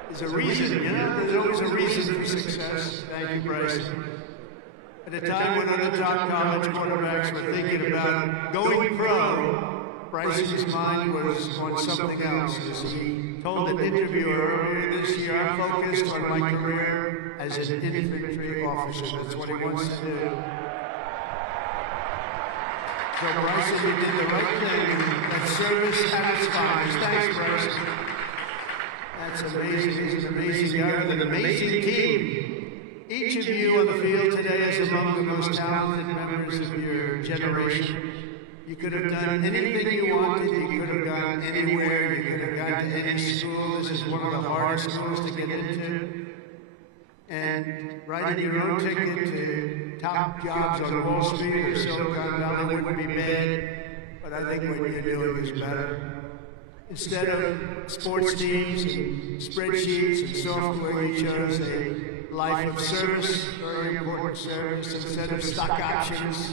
There's a reason, you know? There's always a reason for success. Thank you, Bryson. At a time when other top college quarterbacks were thinking about going pro, Bryson's mind was on something else. As he told an interviewer earlier this year, I'm focused on my career as an infantry officer. That's what he wants to do. So Bryson, you did the right thing. That service satisfies. Thanks, Bryson. That's amazing. He's an amazing guy with an amazing team. Each of you on the field today is among the most talented members of your generation. You could have done anything you wanted. You could have gone anywhere. You could have gone to any school. This is one of the hardest schools to get into. And writing your own ticket to top jobs on Wall Street or Silicon Valley wouldn't be bad. But I think what you're doing is better. Instead of sports teams and spreadsheets and software, you chose a life of service, very important service, instead of stock options.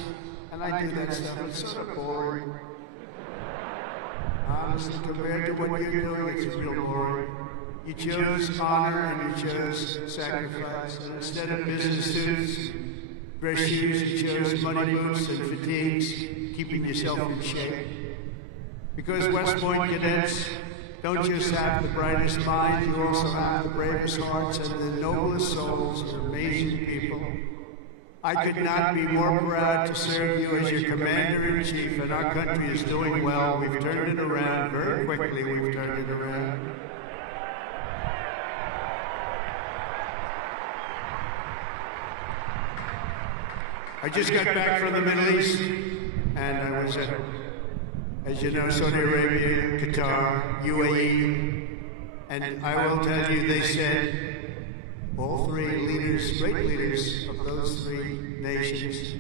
And I do that stuff. It's sort of boring. Honestly, compared to what you're doing, it's real boring. You chose honor and you chose sacrifice. And instead of business suits, dress shoes, you chose money boots and fatigues, keeping yourself in shape. Because West Point cadets don't just have the brightest minds, you also have the bravest hearts and the noblest souls of amazing people. I could not be more proud to serve you as your commander-in-chief, and our country is doing well. We've turned it around very quickly. We've turned it around. I just got back from the Middle East, and I was at, as you know, Saudi Arabia, Qatar, UAE, and I will tell you, they said, all three leaders, great leaders of those three nations,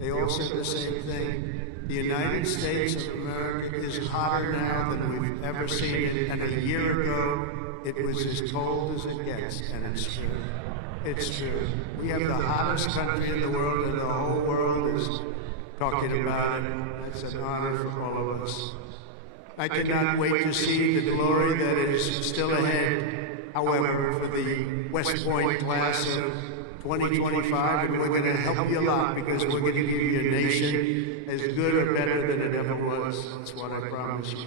they all said the same thing. The United States of America is hotter now than we've ever seen it, and a year ago, it was as cold as it gets, and it's true. It's true. We have the hottest country in the world, and the whole world is talking about it. That's an honor for all of us. I cannot wait to see the glory that is still ahead. However, for the West Point class of 2025, and we're going to help you a lot because we're going to give you a nation as good or better than it ever was. That's what I promise you.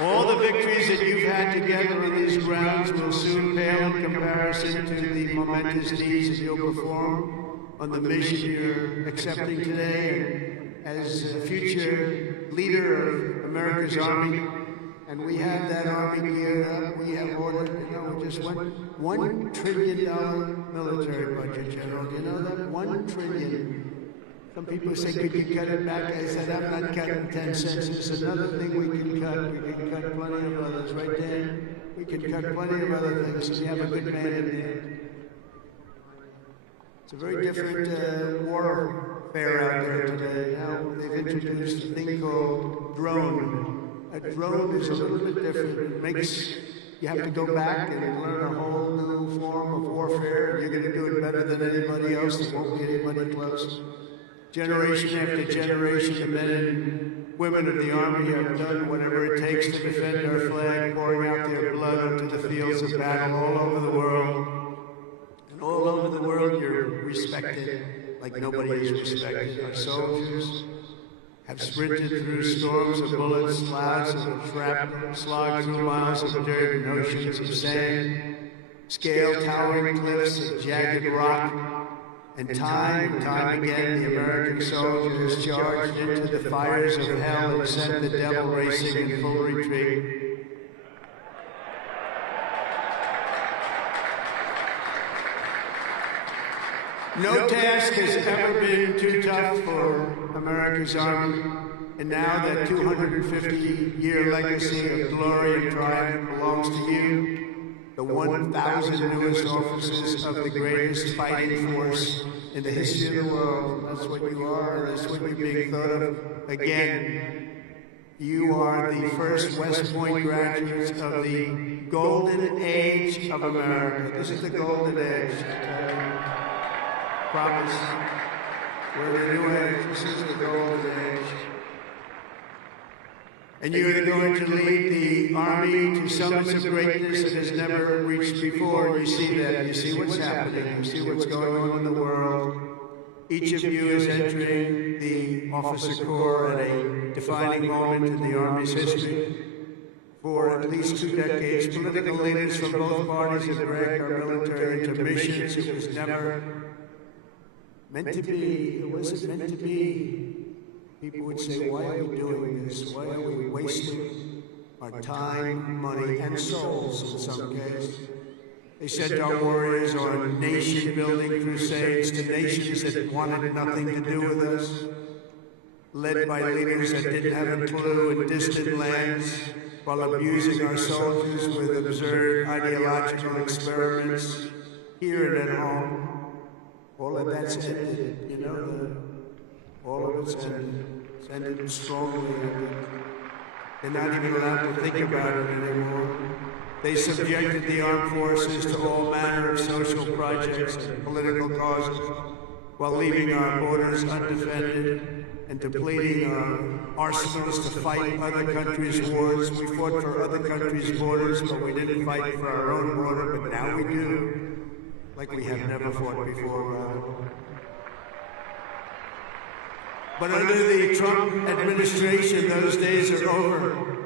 All the victories that you've had together on these grounds will soon pale in comparison to the momentous deeds that you'll perform on the mission you're accepting today as a future leader of America's Army. And we have that Army geared up. We have ordered, just $1 trillion military budget, General. Do you know that? $1 trillion. Some people say, could you cut it back? I said, I'm not cutting 10 cents. It's another thing we can cut. We can cut plenty of others. Right, Dan? We can cut plenty of other things. So we have a good man in there. It's a very different warfare out there today. Now they've introduced a thing called drone. A drone is a little bit different. It makes you have to go back and learn a whole new form of warfare. You're going to do it better than anybody else. There won't be anybody close. Generation after generation, the men and women of the Army have done whatever it takes to defend our flag, pouring out their blood onto the fields of battle all over the world. And all over the world, you're respected like nobody is respected. Our soldiers have sprinted through storms of bullets, clouds of shrapnel, slogged through miles of dirt and oceans of sand, scaled towering cliffs of jagged rock. And time again, the American soldier has charged into the fires of hell and sent the devil racing in full retreat. No task has ever been too tough for America's Army, and now that 250-year legacy of glory and triumph belongs to you. The 1,000 newest officers of the greatest fighting force in the history of the world. That's what you are, and that's what you're being thought of. Again, you are the first West Point graduates of the golden age of America. This is the golden age. Promise. We're the new age. This is the golden age. And you are going to lead the Army to summits of greatness that has never reached before. You see that. You see what's happening. You see what's going on in the world. Each of you is entering the officer corps at a defining moment in the Army's history. For at least 2 decades, political leaders from both parties have dragged our military into missions it was never meant to be. It wasn't meant to be. People would say, why are we doing this? Why are we wasting our time, money, and souls in some cases? They sent our warriors on nation-building crusades to nations that wanted nothing to do with us, led by leaders that didn't have a clue in distant lands, while abusing our soldiers with absurd ideological experiments here and at home. All of that's ended, you know, all of it's ended. It's ended strongly. They're not even allowed to think about it anymore. They subjected the armed forces to all manner of social projects and political causes, while leaving our borders undefended and depleting our arsenals to fight other countries' wars. We fought for other countries' borders, but we didn't fight for our own border, but now we do, like we have never fought before. But under the Trump administration, those days are over.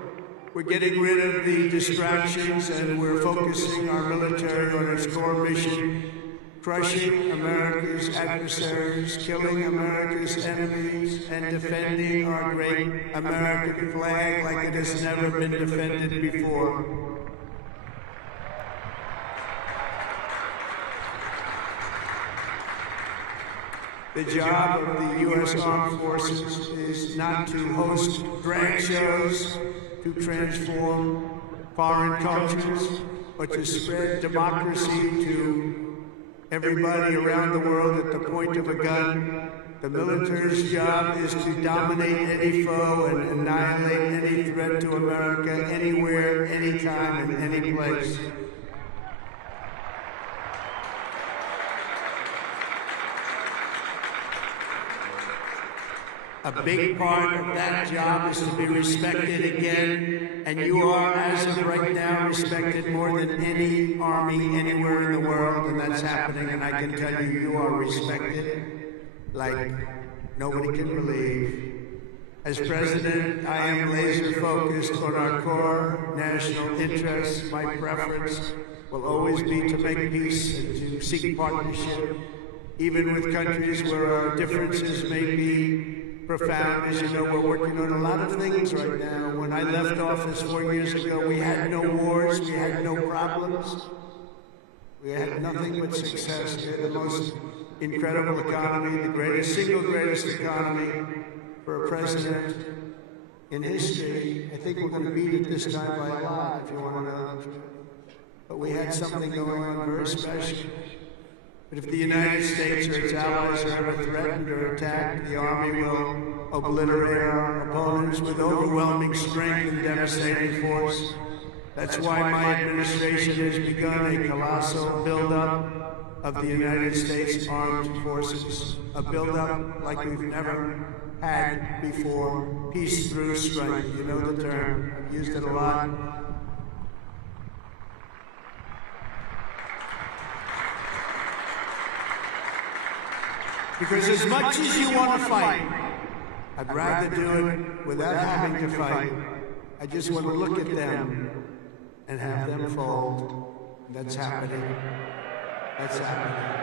We're getting rid of the distractions and we're focusing our military on its core mission, crushing America's adversaries, killing America's enemies, and defending our great American flag like it has never been defended before. The job of the U.S. Armed Forces is not to host drag shows, to transform foreign cultures, but to spread democracy to everybody around the world at the point of a gun. The military's job is to dominate any foe and annihilate any threat to America, anywhere, anytime, and any place. A big part of that job is to be respected again, and you are, as of right now, respected more than any army anywhere in the world, and that's happening, and I can tell you, you are respected like nobody can believe. As president, I am laser focused on our core national interests. My preference will always be to make peace and to seek partnership, even with countries where our differences may be profound. As you know, we're working on a lot of things right now. When I left office 4 years ago, we had no wars, we had no problems. We had nothing but success. We had the most incredible economy, the greatest, single greatest economy for a president in history. I think we're going to beat it this time by a lot, if you want to know. But we had something going on very special. But if the United States or its allies are ever threatened or attacked, the Army will obliterate our opponents with overwhelming strength and devastating force. That's why my administration has begun a colossal buildup of the United States Armed Forces, a buildup like we've never had before. Peace through strength, you know the term. I've used it a lot. Because as much as you want to fight, I'd rather do it without having to fight. I just want to look at them and have them fold. That's happening. That's happening.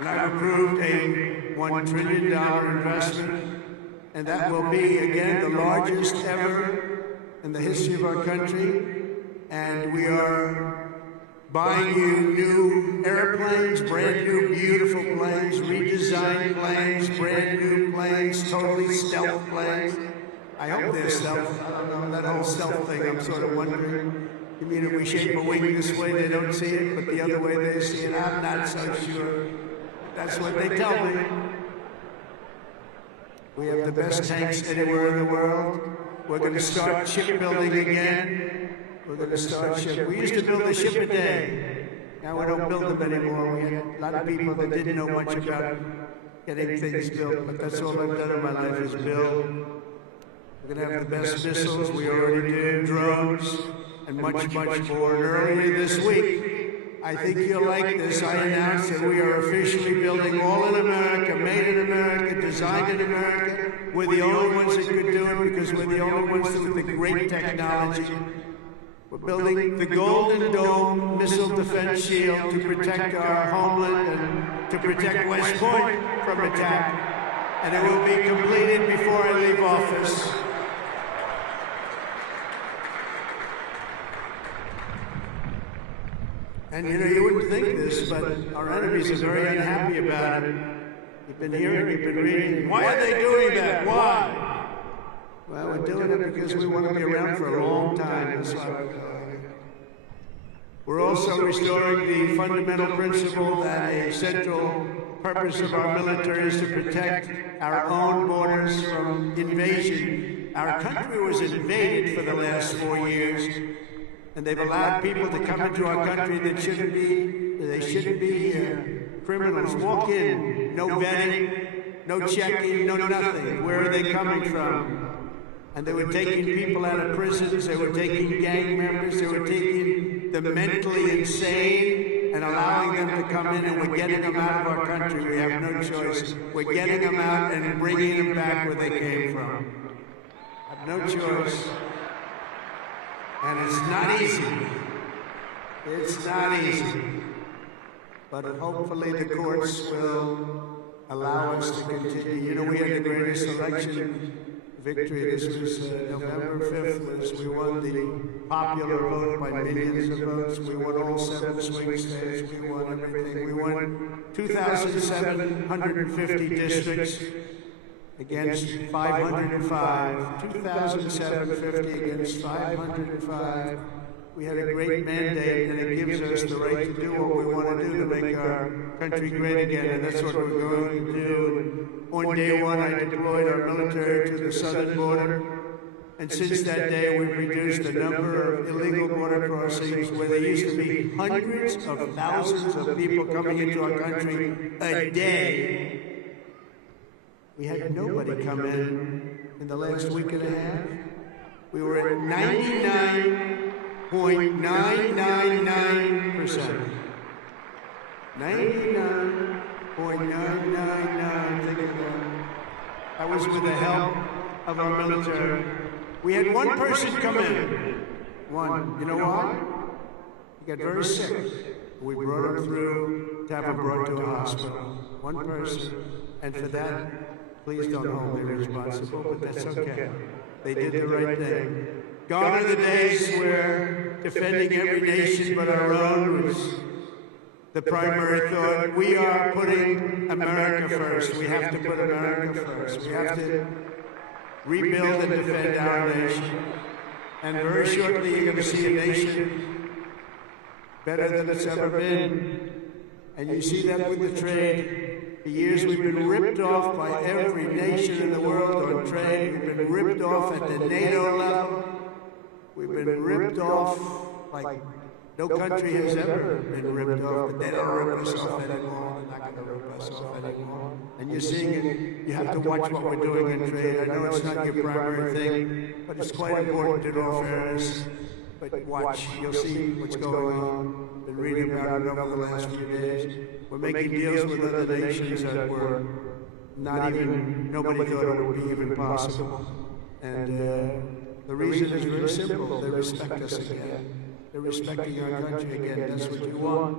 And I've approved a $1 trillion investment, and that will be, again, the largest ever in the history of our country. And we are buying you new airplanes, brand new beautiful planes, redesigned planes, brand new planes, totally stealth planes. I hope they're stealth. I don't know, that whole stealth thing, I'm sort of wondering. You mean if we shape a wing this way, they don't see it, but the other way they see it? I'm not so sure. That's what they tell me. We have the best tanks anywhere in the world. We're going to start shipbuilding again. We're going to start ship. We used to build a ship a day. Now we don't build them anymore. We had a lot of people that didn't know much about getting things built, but that's all I've done in my life is build. We're going to have the best missiles. We already do, drones, and much, much more. And earlier this week, I think you'll like this, I announced that we are officially building all in America, made in America, designed in America. We're the only ones that could do it because we're the only ones with the great technology. We're building the Golden Dome missile defense shield to protect our homeland and to protect West Point from attack. And it will be completed before I leave office. And you know, you wouldn't think this, but our enemies are very unhappy about it. You've been hearing, you've been reading. Why are they doing that? Why? Well, we're doing it because we want to be around for a long time. That's why we're doing it. We're also restoring the fundamental principle that a central purpose of our military is to protect our own borders from invasion. Our country was invaded for the last 4 years, and they've allowed people to come into our country that shouldn't be here. Criminals walk in, no vetting, no checking, no nothing. Where are they coming from? And they were taking people out of prisons, they were taking gang members, they were taking the mentally insane and allowing them to come in, and we're getting them out of our country. We have no choice. We're getting them out and bringing them back where they came from. Have no choice. And it's not easy. It's not easy. But hopefully the courts will allow us to continue. You know, we had the greatest election victory. This was November 5th. We won the popular vote by millions of votes. We won all 7 swing states. We won everything. We won 2,750 districts against 505. 2,750 against 505. We had a great mandate, and it gives us the right to do what we want to do to make our country great again, and that's what we're going to do. On day one, I deployed our military to the southern border, and since that day, we've reduced the number of illegal border crossings, where there used to be hundreds of thousands of people coming into our country a day. We had nobody come in the last week and a half. We were at 99.999%. 99.999. Think of that. That was with the help of our military. We had one person come in. One. You know why? He got very sick. We brought him through to have him brought to a hospital. One person. And for that, please don't hold me responsible, but that's okay. They did the right thing. Gone are the days where defending every nation but our own was the primary thought. We are putting America first. We have to put America first. We have to rebuild and defend our nation. And very shortly you're going to see a nation better than it's ever been. And you see that with the trade. For years we've been ripped off by every nation in the world on trade. We've been ripped off at the NATO level. We've been ripped off like no country has ever been ripped off, but they don't rip us off anymore. They're not going to rip us off anymore. And you're seeing it. You have to watch what we're doing in trade. I know it's not your primary thing, but it's quite important in all fairness. But watch, you'll see what's going on. Been reading about it over the last few days. We're making deals with other nations that were nobody thought it would be even possible. And the reason is very simple. They respect us again. They're respecting our country again. That's what you want.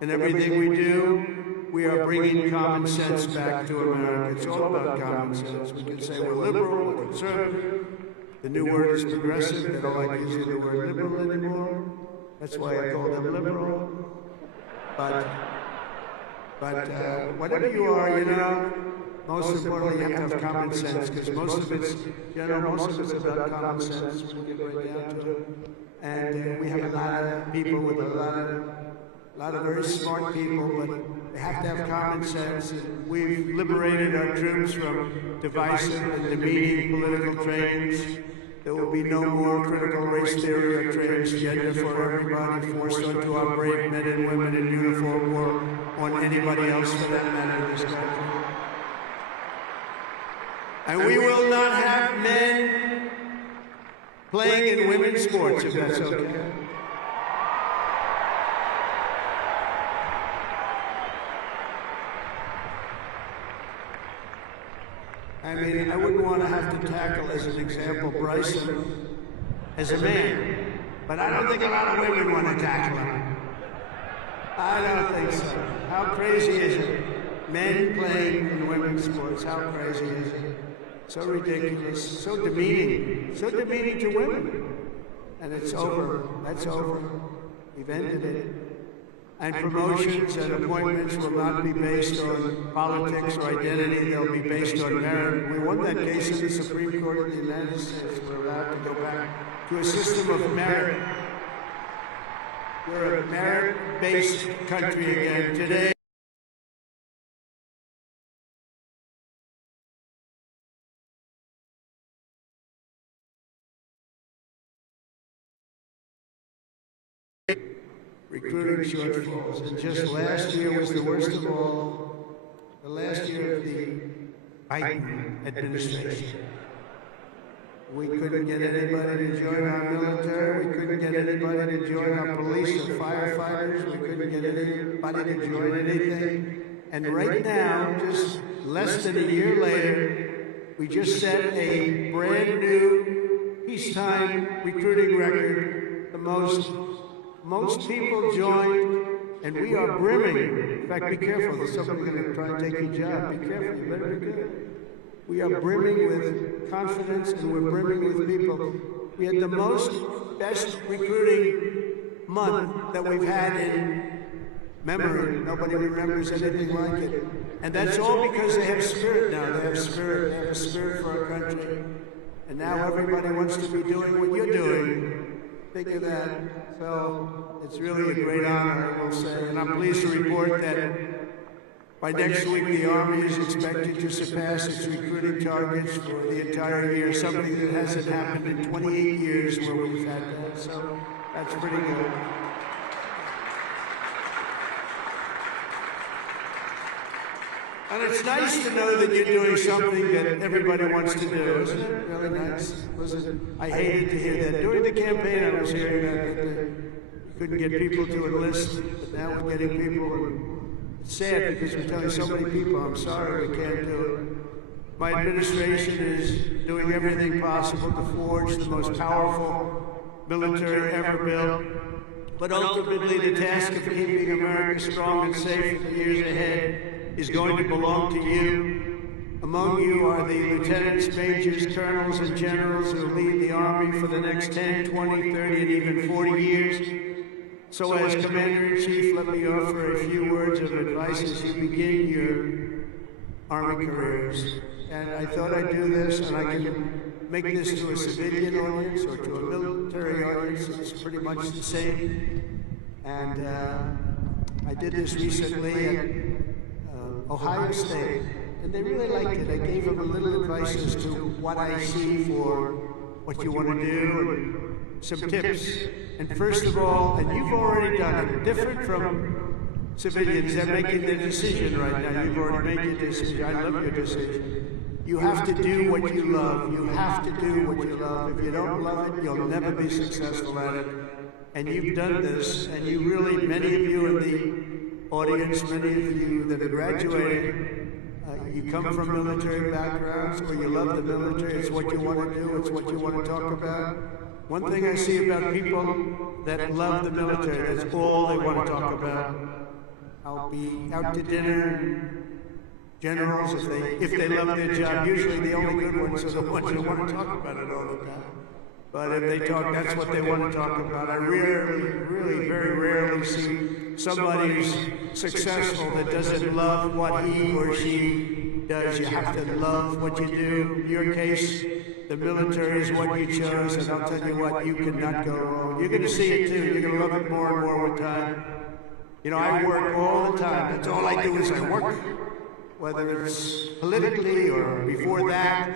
And everything we do, we are bringing common sense back to America. It's all about common sense. We can say we're liberal, we're conservative. The new word is progressive. They don't like using the word liberal anymore. That's why I call them liberal. But whatever you are, you know, most importantly, you have to have common sense, because most of it's about common sense when you get right down to it. And we have a lot of people with a lot of very smart people, but they have to have common sense. And we've liberated our troops from divisive and demeaning political trains. There will be no more critical race theory or transgender for everybody forced onto our brave men and women in uniform or on anybody else for that matter in this country. And we will not have men playing in women's sports, if that's okay. I mean, I wouldn't want to have to tackle, as an example, Bryson as a man. But I don't think a lot of women want to tackle him. I don't think so. How crazy is it? Men playing in women's sports, how crazy is it? So ridiculous, so demeaning to women. And it's over. That's over. We've ended it. And promotions and appointments will not be based on politics or identity. They'll be based on merit. We won that case in the Supreme Court of the United States. We're allowed to go back to a system of merit. We're a merit-based country again. Today, recruiting shortfalls. And just last year was the worst of all, the last year of the Biden administration. We couldn't get anybody to join our military. We couldn't get anybody to join our police or firefighters. We couldn't get anybody to join anything. And right now, just less than a year later, we just set a brand new peacetime recruiting record. The most people joined, and we are brimming. In fact, be careful. There's somebody going to try and take your job. Be careful. You better be good. We are brimming with confidence, and we're brimming with people. We had the best recruiting month that we've had in memory. Nobody remembers anything like it. And that's all because they have spirit now. They have spirit. They have a spirit for our country. And now everybody wants to be doing what you're doing. Think of that. So it's really a great honor, I will say. And I'm pleased to report that by next week, the Army is expected to surpass its recruiting targets for the entire year, something that hasn't happened in 28 years where we've had that. So that's pretty good. And it's nice to know that you're doing something that everybody wants to do, isn't it? Really nice. Listen, I hated to hear that. During the campaign, I was hearing that you couldn't get people to enlist, but now we're getting people. It's sad because we're telling so many people, I'm sorry, we can't do it. My administration is doing everything possible to forge the most powerful military ever built. But ultimately, the task of keeping America strong and safe for the years ahead is going to belong to you. Among you are the lieutenants, majors, colonels, and generals who lead the Army for the next 10, 20, 30, and even 40 years. So as Commander-in-Chief, let me offer a few words of advice as you begin your Army careers. And I thought I'd do this, and I can make this to a civilian audience or to a military audience. It's pretty much the same. And I did this recently at Ohio State, and they really liked it. I gave them a little advice as to what I see for what you want to do, and some tips. And first of all, and you've already done it, different from civilians, they're making their decision right now. You've already made your decision. I love your decision. You have to do what you love. You have to do what you love. If you don't love it, you'll never be successful at it. And you've done this, and you really, many of you in the audience, many of you that are graduating, you come from military backgrounds, or you love the military, it's what you want to do, it's what you want to talk about. One thing I see about people that love the military, that's all they want to talk about. I'll be out to dinner, generals, if they love their job, usually the only good ones are the ones who want to talk about it all the time. But if they talk, that's what they want to talk about. I really, very rarely see somebody who's successful that doesn't love what he or she does. You have to love what you do. In your case, the military is what you chose, and I'll tell you what, you cannot go wrong. You're going to see it too. You're going to love it more and more with time. You know, I work all the time. That's all I do is I work. Whether it's politically or before that,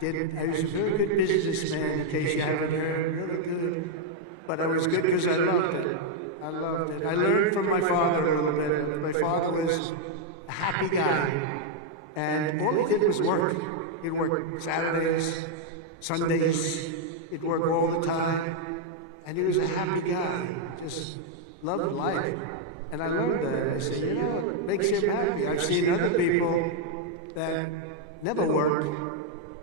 I was a very good businessman, in case you haven't heard, really good. But I was good because I loved it. I loved it. I learned from my father a little bit. My father was a happy guy, and all he did was work. He'd work Saturdays, Sundays, he'd work all the time, and he was a happy guy, just loved life. And I learned that. I said, you know, it makes him happy. I've seen other people that never work,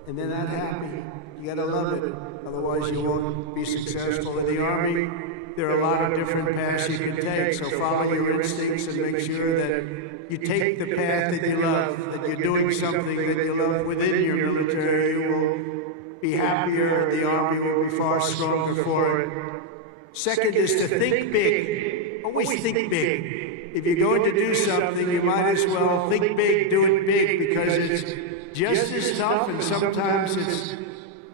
and they're not happy. You gotta love it, otherwise you won't be successful. In the Army, there are a lot of different paths you can take, so follow your instincts and make sure that you take the path that you love, that you're doing something that you love within your military. You will be happier, the Army will be far stronger for it. Second is to think big. always think big. If you're going to do something, you might as well think big, do it big, because it's just as tough, and sometimes it's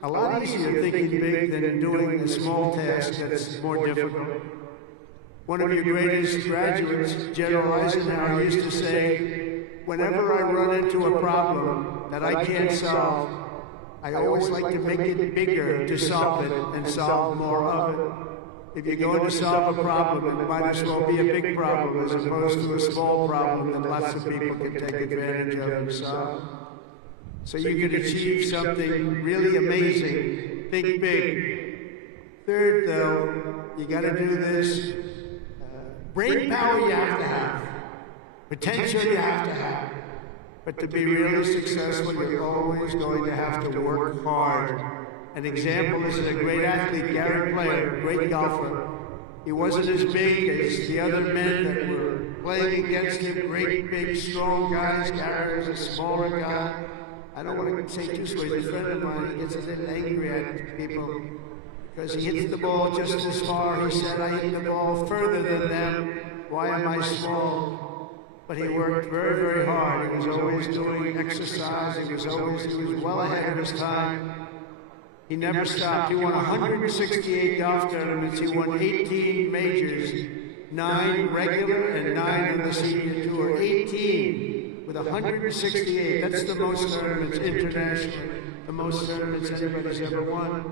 a lot easier thinking big than doing a small task that's more difficult. One of your greatest graduates, General Eisenhower, used to say, whenever I run into a problem that I can't solve, I always like to make it bigger to solve it and solve more of it. If you're going to solve a problem, it might as well be a big problem as opposed to a small problem that lots of people can take advantage of and solve. So you can achieve something really amazing. Think big. Third, though, you got to do this. Brain power you have to have. Potential you have to have. But to be really successful, you're always going to have to work hard. An example is a great athlete, Gary Player, great golfer. He wasn't as big as the other men that were playing against him, great, big, strong guys. Gary was a smaller guy. I don't want to say too much. He's a friend of mine. He gets a little angry at people because he hits the ball just as far. He said, I hit the ball further than them. Why am I small? But he worked very, very hard. He was always doing exercise. He was well ahead of his time. He never stopped. He won 168 golf tournaments. He won 18 majors, 9 regular and 9 on the senior tour. 18 with 168. That's the most tournaments internationally, the most tournaments anybody's ever won.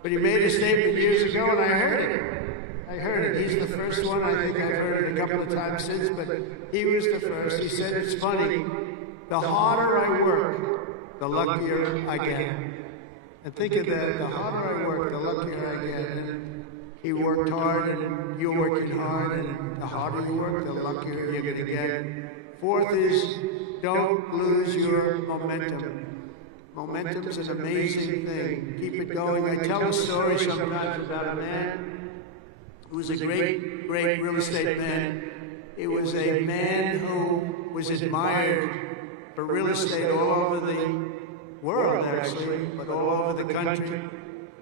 But he made a statement years ago, and I heard it. He's the first one. I think I've heard it a couple of times since, but he was the first. He said, it's funny, the harder I work, the luckier I get. And think of that, the harder I work, the luckier I get. And he worked hard, and you're working hard, and the harder you work, the luckier you're going to get. Fourth is, don't lose your momentum. Momentum is an amazing thing. Keep it going. I tell a story sometimes about a man who was a great, great real estate man. It was a man who was admired for real estate all over the world, actually, but all over the country.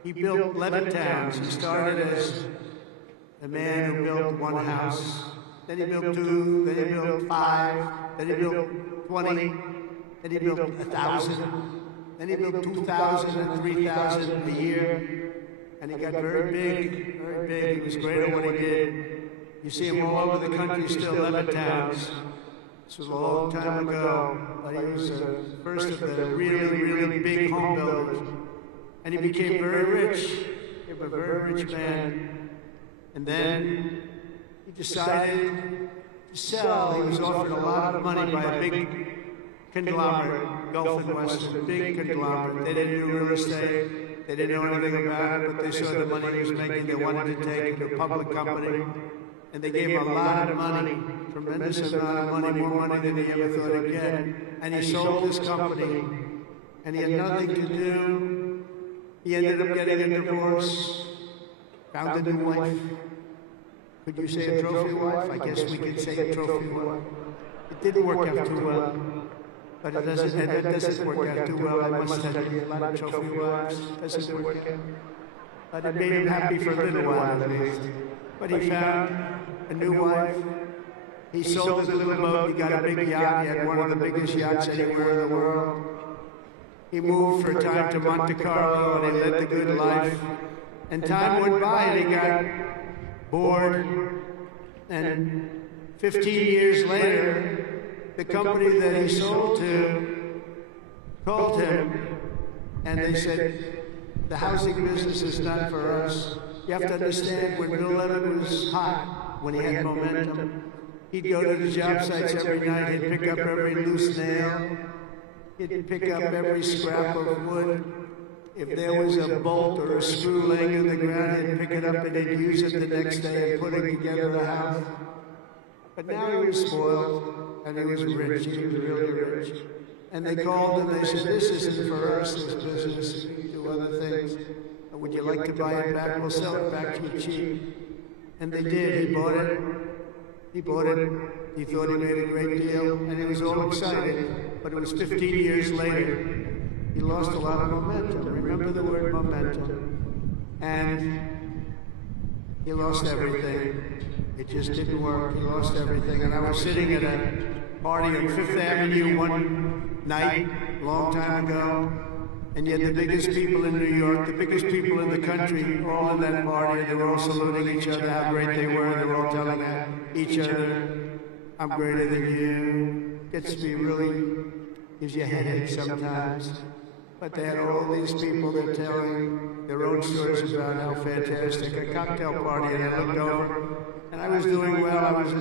He built 11 towns. He started as a man who built one house. Then he built 2, then he built 5, then he built 20, then he built 1,000, then he built 2,000 and 3,000 a year. And he got very big, very big. He was great at what he did. You see him all over the country, still 11 towns. This was a long time ago, but he was the first of the really, really big home builders. And he became very rich. He was a very rich man. And then he decided to sell. He was offered a lot of money by a big conglomerate, Gulf and Western, big conglomerate. They didn't do real estate. They didn't know anything about it, but they saw the money he was making. They wanted to take it to a public company. And they gave him a lot of money, tremendous amount of money, more money than he ever thought he'd get. And he sold his company, and he had nothing to do. He ended up getting a divorce, found a new wife. Could you say a trophy wife? I guess we could say a trophy wife. It didn't work out too well, but it doesn't work out too well. I must tell you, a lot of trophy wives doesn't work out. But it made him happy for a little while at least. But he found a new wife. He sold his little boat. He got a big yacht. He had one of the biggest yachts anywhere in the world. He moved for a time to Monte Carlo, and he led the good life. And time went by, and he got bored. And 15 years later, the company that he sold to called him, and they said, the housing business is not for us. You have to understand, when Bill Leonard was hot, when he had momentum, he'd go to the job sites every night, he'd pick up every loose nail, he'd pick up every scrap of wood. If there was a bolt or a screw laying in the ground, he'd pick it up and he'd use it the next day and put it together the house. But now he was spoiled, and he was rich, he was really rich. And they called him, they said, this isn't for us, this business, we do other things. Would you like to buy it back? We'll sell it back to you cheap. And they did. He bought it. He bought it. He thought he made a great deal, and he was all excited. But it was 15 years later. He lost a lot of momentum. Remember the word momentum. And he lost everything. It just didn't work. He lost everything. And I was sitting at a party on Fifth Avenue one night, a long time ago, and yet the biggest people in New York, the biggest people in the country, all in that party, they were all saluting each other, how great they were. They were all telling each other, I'm greater than you. Gets me really, gives you a headache sometimes. But they had all these people that are telling their own stories about how fantastic a cocktail party, and I looked over, and I was doing well. I was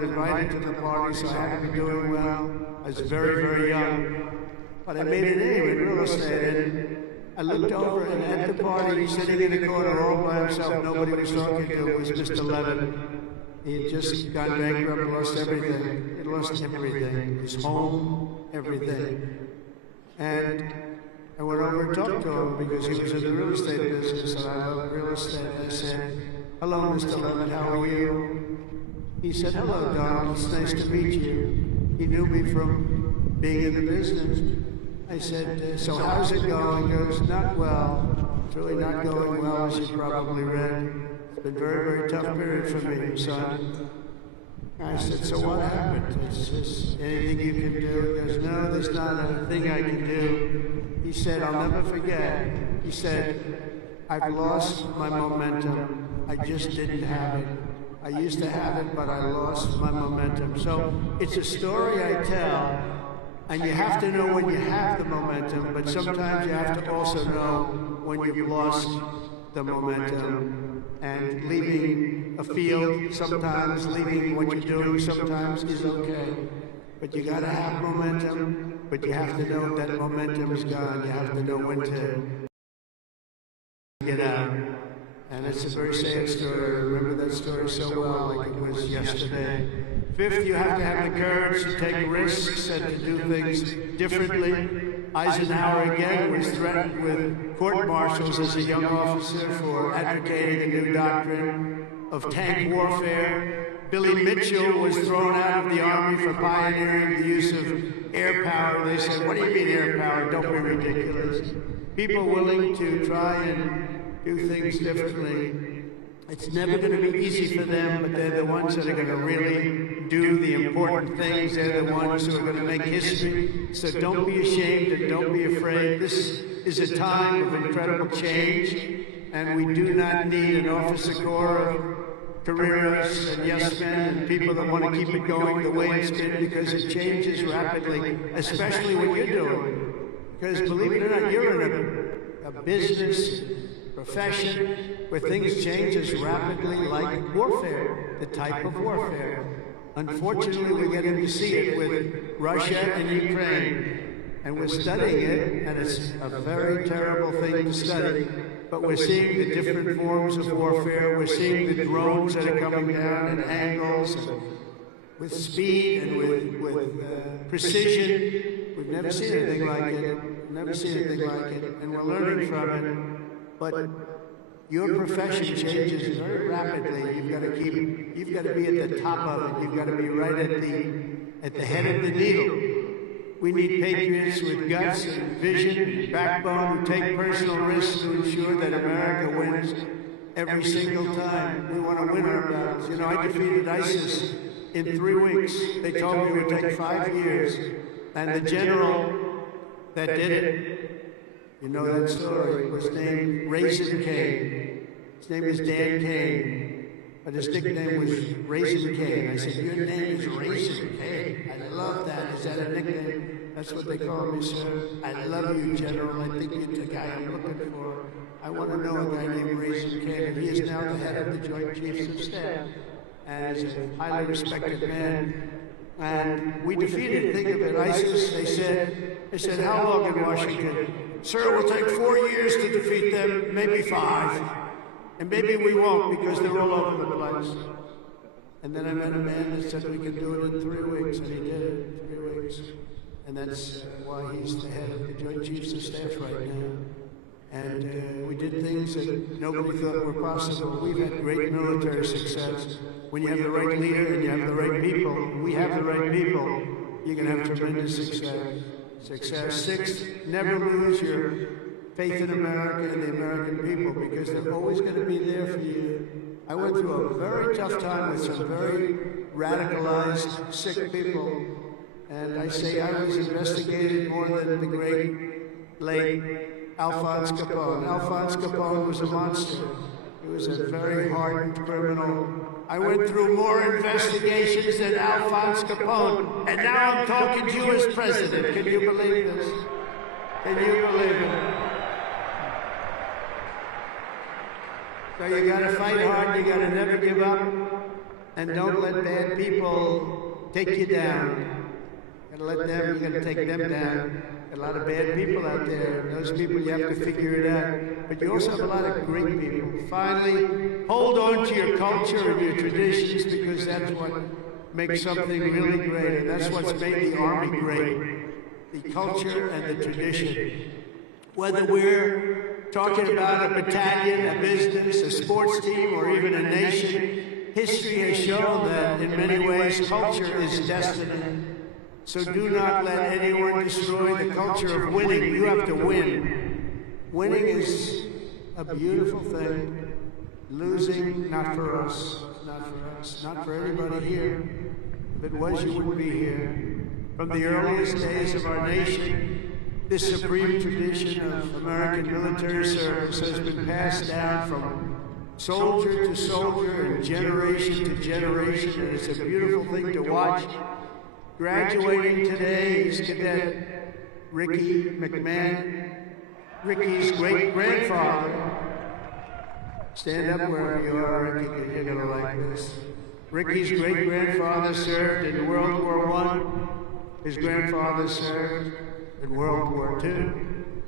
invited to the party, so I had to be doing well. I was very, very young. But I made a name in real estate, and I looked over, and at the party, sitting in the corner all by himself, nobody was talking to, was Mr. Levin. He had just gone bankrupt, lost everything. He lost everything. His home, everything. And I went over and talked to him because he was in the real estate business, and I love real estate. I said, hello, Mr. Levin, how are you? He said, hello, Donald, it's nice to meet you. He knew me from being in the business. I said, so how's it going? He goes, not well. It's really not going well, as you probably read. It's been a very, very tough period for me, son. I said, so what happened? Is there anything you can do? He goes, no, there's not a thing I can do. He said, I'll never forget. He said, I've lost my momentum. I just didn't have it. I used to have it, but I lost my momentum. So it's a story I tell, and you have to know when you have the momentum, but sometimes you have to also know when you've lost the momentum. And leaving a field sometimes, leaving what you're doing sometimes is okay. But you gotta have momentum, but you have to know that momentum is gone. You have to know when to get out. And it's a very sad story. I remember that story so well, like it was yesterday. Fifth, you have to have the courage to take risks and to do things differently. Eisenhower again was threatened with court-martials as a young officer for advocating a new doctrine of tank warfare. Billy Mitchell was thrown out of the Army for pioneering the use of air power. They said, what do you mean air power? Don't be ridiculous. People willing to try and do things differently. It's never going to be easy for them, but they're the ones that are going to really do the important things. They're the ones who are going to make history. So don't be ashamed and don't be afraid. This is a time of incredible change, and we do not need an officer corps of careerists and yes men and people that want to keep it going the way it's been, because it changes rapidly, especially what you're doing. Because believe it or not, you're in a business profession where things change as rapidly like warfare, the type of warfare. Unfortunately, we're getting to see it with Russia and Ukraine, and we're studying it, and it's a very terrible thing to study, but we're seeing the different forms of warfare. We're seeing the drones that are coming down at angles, and with speed and with precision. We've never seen anything like it, never seen anything like it, and we're learning from it. But your profession changes very rapidly. You've got to be at the top of it. You've got to be right at the head of the needle. We need patriots with guts and vision and backbone who take personal risks to ensure that America wins every single time. We want to win our battles. You know, I defeated ISIS in 3 weeks. They told me it would take 5 years. And the general that did it, you know that story, was named Raisin Cane. His name is Dan Cane, but his nickname was Raisin Cane. I said, your name is Raisin Cane. I love that. Is that a nickname? That's what they call me, sir. I love you, General. I think you're the guy I'm looking for. I want to know a guy named Raisin Cane, and he is now the head of the Joint Chiefs of Staff, and is a highly respected man. And we defeated, think of it, ISIS. They said, how long in Washington? Sir, it will take 4 years to defeat them, maybe 5. And maybe we won't, because they're all over the place. And then I met a man that said we could do it in 3 weeks, and he did it in 3 weeks. And that's why he's the head of the Joint Chiefs of Staff right now. And we did things that nobody thought were possible. We've had great military success. When you have the right leader and you have the right people, we have the right people, you can have tremendous success. Sixth, never lose your faith in America and the American people, because they're always going to be there for you. I went through a very tough time with some very radicalized, sick people. And I say I was investigated more than the great, late Alphonse Capone. Alphonse Capone was a monster. He was a very hardened criminal. I went through more investigations than Alphonse Capone, and now I'm talking to you as president. Can you believe this? Can you believe it? So you gotta fight hard, you gotta never give up, and don't let bad people take you down. You gotta take them down. A lot of bad people out there, and those people, you have to figure it out. But you also have a lot of great people. Finally, hold on to your culture and your traditions, because that's what makes something really great, and that's what's made the Army great. The culture and the tradition. Whether we're talking about a battalion, a business, a sports team, or even a nation, history has shown that in many ways culture is destiny. So do not let anyone destroy the culture of winning. You have to win. Winning is a beautiful thing. Losing, not for us. Not for us. Not for anybody here. If it was, you wouldn't be here. From the earliest days of our nation, this supreme tradition of American military service has been passed down from soldier to soldier and generation to generation, and it's a beautiful thing to watch. Graduating today is Cadet Ricky McMahon, Ricky's great-grandfather. Stand up wherever you are, Ricky, because you're going to like this. Ricky's great-grandfather served in World War I. His grandfather served in World War II.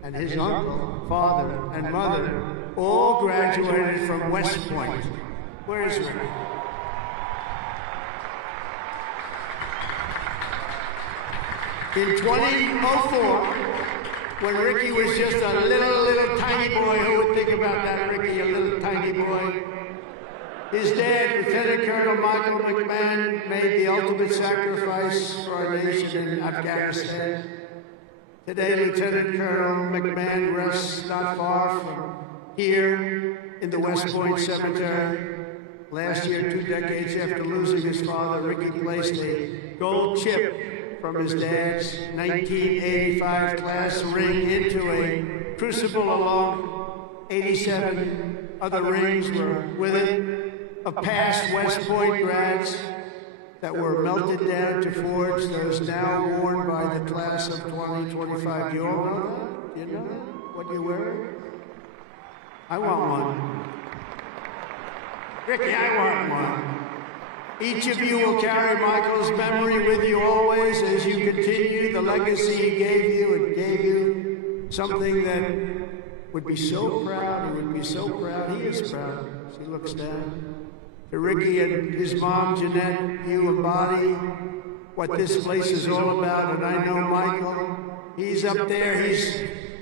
And his uncle, father, and mother all graduated from West Point. Where's Ricky? In 2004, when Ricky was just a little tiny boy, who would think about that, Ricky, a little tiny boy? His dad, Lieutenant Colonel Michael McMahon, made the ultimate sacrifice for our nation in Afghanistan. Today, Lieutenant Colonel McMahon rests not far from here in the West Point Cemetery. Last year, 2 decades after losing his father, Ricky placed a gold chip from his dad's 1985 class ring into a crucible along 87 other rings were with it of past West Point grads that were melted down to forge those now worn by the class of 2025. You all know that? You know what you wear? I want one. Ricky, I want one. Each of you will carry Michael's memory with you always as you continue the legacy he gave you. It gave you something that would be so proud. He would be so proud. He is proud. She looks down. To Ricky and his mom, Jeanette, you embody what this place is all about. And I know Michael, he's up there. He's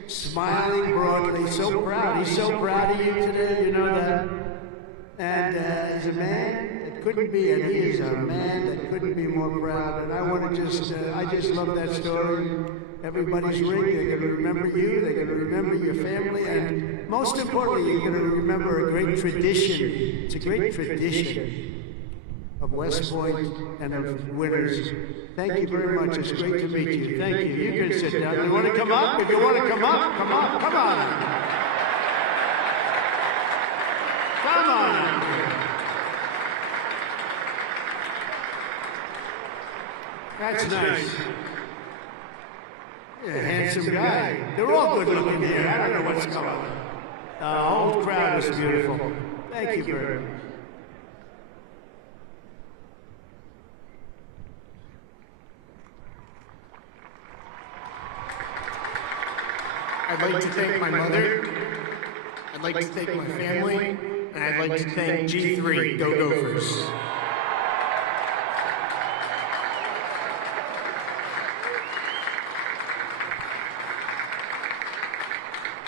smiling broadly. So proud. He's so proud of you today. You know that. And he's a man that couldn't be, and he is a man that couldn't be more proud. And I want to I just love that story. Everybody's ring, they're going to remember you, they're going to remember your family, and most importantly, you're going to remember a great tradition. It's a great tradition of West Point and of winners. Thank you very much. It's great to meet you. Thank you. You can sit down. You want to come up? If you want to come up, come on. Come on. Come on. That's nice. You're a handsome guy. They're all good looking here. I don't know what's going on. The whole crowd is beautiful. Thank you very much. I'd like to thank my mother. I'd like to thank my family. And I'd like to thank G3, Go Gophers.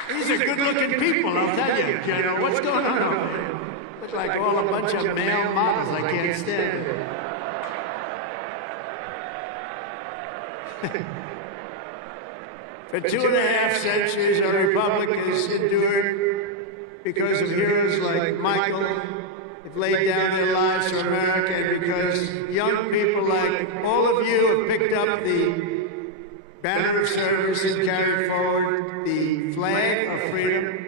These are good-looking people, I'll tell you, General. What's going on over there? Look like all a bunch of male models. I can't stand it. For 2.5 centuries, our republic has endured because of heroes like Michael, have laid down their lives for America, and because young people like all of you have picked up the banner of service and carried forward the flag of freedom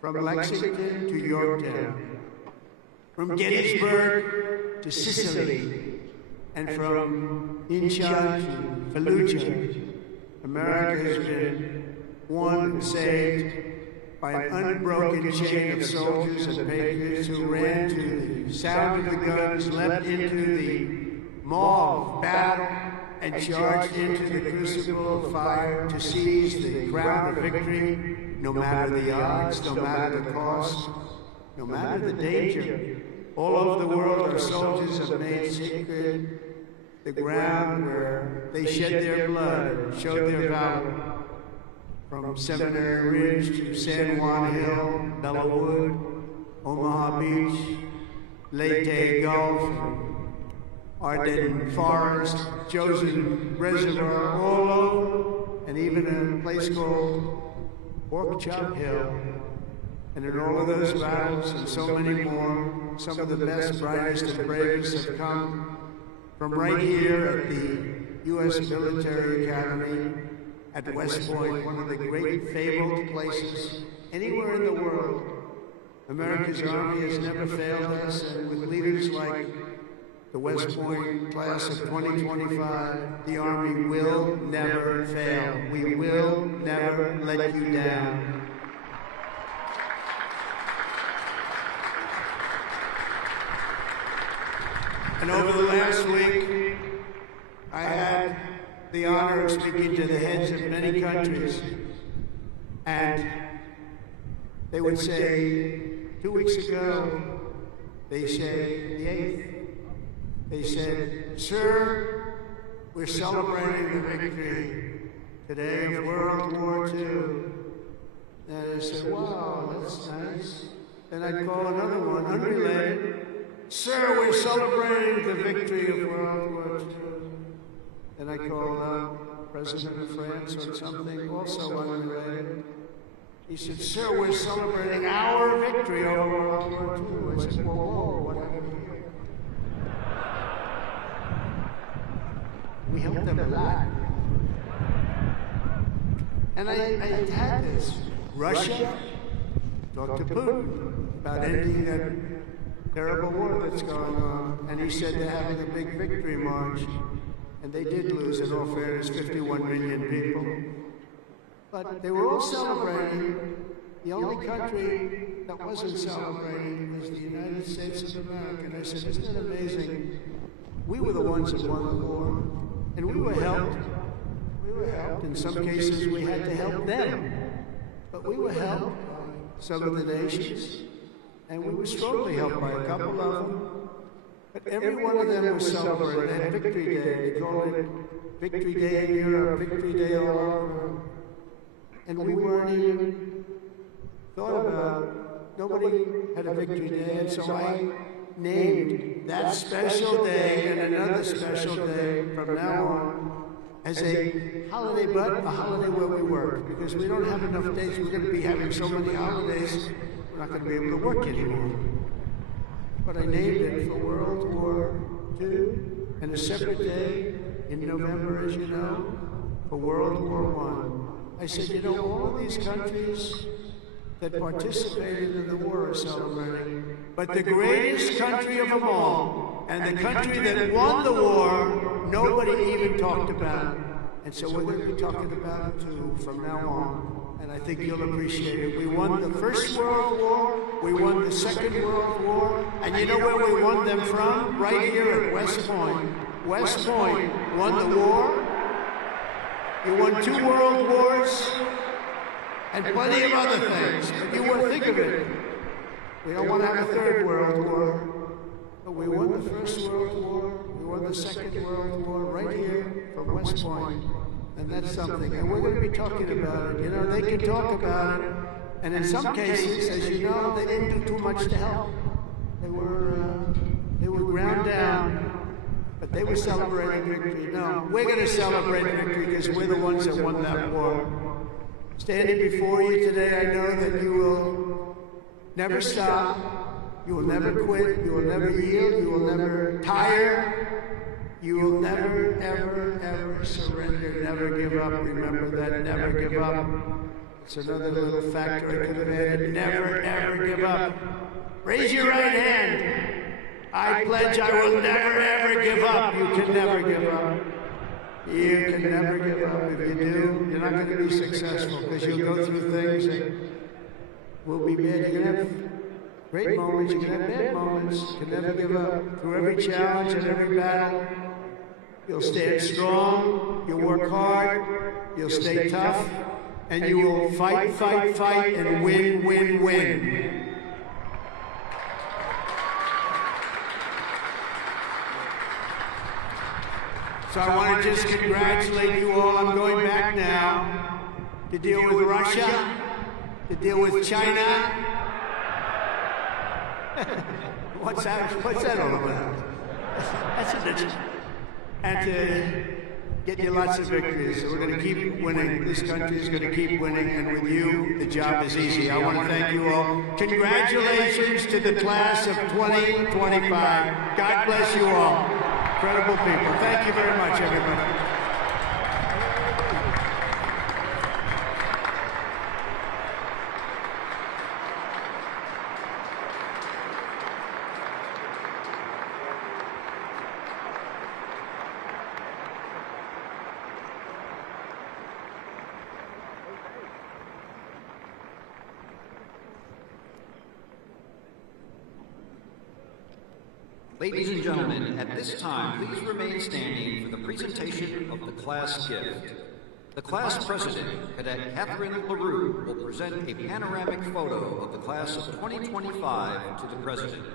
from Lexington to Yorktown, from Gettysburg to Sicily, and from Incheon to Fallujah. America has been won and saved by an unbroken chain of soldiers and patriots who ran to the sound of the guns, leapt into the maw of battle, and charged into the crucible of fire to seize the crown of victory, no matter the odds, no matter the cost, no matter the danger. All over the world, our soldiers have made sacred the ground where they shed their blood and showed their valor. From Seminary Ridge to San Juan Hill, Bellawood, Omaha Beach, Leyte Gulf, Ardennes Forest, Chosen Reservoir, all over, and even a place called Pork Chop Hill. And in all of those battles and so many more, some of the best, brightest, and bravest have come from right here at the U.S. Military Academy at West Point, one of the great fabled places anywhere in the world. America's Army has never failed us, and with leaders like the West Point class of 2025, the Army will never fail. We will never let you down. And over the last week, I had the honor of speaking to the heads of many countries, and they would say, 2 weeks ago, they said, the 8th, they said, "Sir, we're celebrating the victory today of World War II." And I said, "Wow, that's nice." Then I'd call another one, unrelated. "Sir, we're celebrating the victory of World War II." Then I called out President of France or something, also unrelated. He said, "Sir, we're celebrating our victory over World War II." I said, "Whoa, what happened here?" We helped them a lot. And I had this. Russia talked to Putin about ending that terrible war that's going on. And he said they're having a big victory march. And they did lose, in all fairness, 51 million people. But they were all celebrating. The only country that wasn't celebrating was the United States of America. And I said, "Isn't it amazing? We were the ones that won the war. And we were helped. We were helped. In some cases, we had to help them. But we were helped by some of the nations. And we were strongly helped by a couple of them. But every one of them was celebrating. They had Victory Day. They called it Victory Day in Europe, Victory Day all over. And we weren't even thought about. Nobody had a Victory Day. And so I named that special day and another special day from now on as a holiday, but a holiday where we work. Because we don't have enough days. We're going to be having so many holidays, we're not going to be able to work anymore. But I named it for World War II, and a separate day in November, as you know, for World War I. I said, you know, all of these countries that participated in the war are celebrating, but the greatest country of them all, and the country that won the war, nobody even talked about. And so we're going to be talking about it too from now on. And I think you'll appreciate it. We won the First World War, we won the Second World War, and you know where we won them from? Right here at West Point. West Point won the war. You won 2 world wars, and plenty of other things. But you won't think of it. We don't want to have a 3rd World War. But we won the First World War, we won the Second World War right here from West Point. And that's something. And we're going to be talking about it. You know, they can talk about it. And in some cases, as you know, they didn't do too much to help. They were ground down. But they were celebrating victory. No, we're going to celebrate victory because we're the ones that won that war. Standing before you today, I know that you will never stop. You will never quit. You will never yield. You will never tire. You will never, ever, ever surrender. Never give up. Remember that. Never give up. It's another little factor I could have added. Never, ever give up. Raise your right hand. I pledge I will never, ever give up. You can never give up. You can never give up. If you do, you're not going to be successful because you'll go through things that will be bad. You're going to have great moments. You're going to have bad moments. You can never give up. Through every challenge and every battle, you'll stand strong. You'll work hard. You'll stay tough. And you will fight, fight, fight, and win, win, win. So I want to just congratulate you all. I'm going back now to deal with Russia, to deal with China. What's that all about? That's a ditch. And to get you lots of victories. So we're going to keep winning. This country is going to keep winning, and with you, the job is easy. I want to thank you all. Congratulations to the class of 2025. God bless you all. Incredible people. Thank you very much, everybody. Ladies and gentlemen, at this time, please remain standing for the presentation of the class gift. The class president, Cadet Catherine LaRue, will present a panoramic photo of the class of 2025 to the president.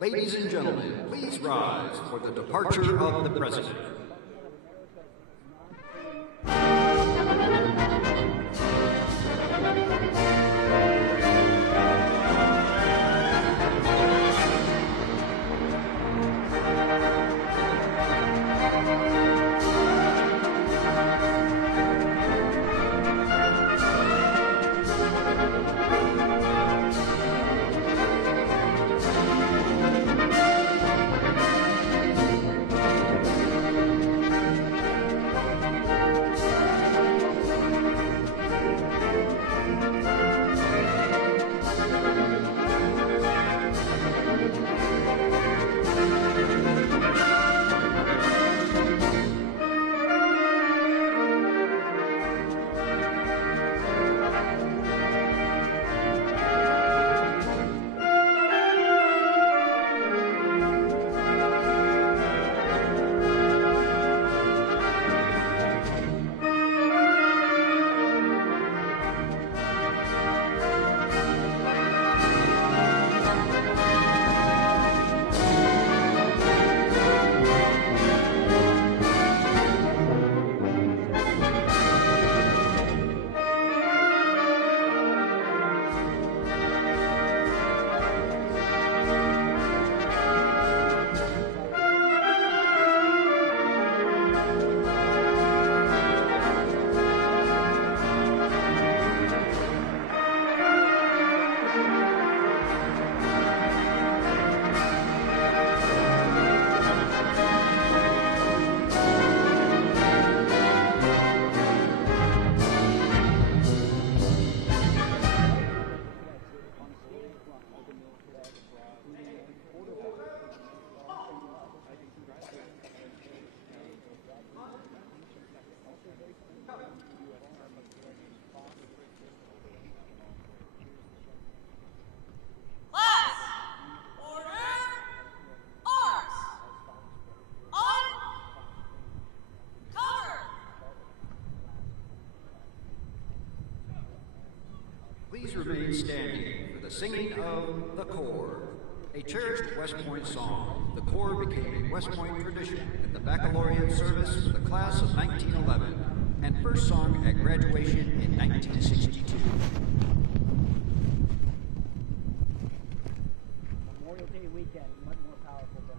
Ladies and gentlemen, please rise for the departure of the president. remain standing for the singing of The Corps, a cherished West Point song. The Corps became a West Point tradition at the baccalaureate service for the class of 1911 and first sung at graduation in 1962. Memorial Day weekend, much more powerful than.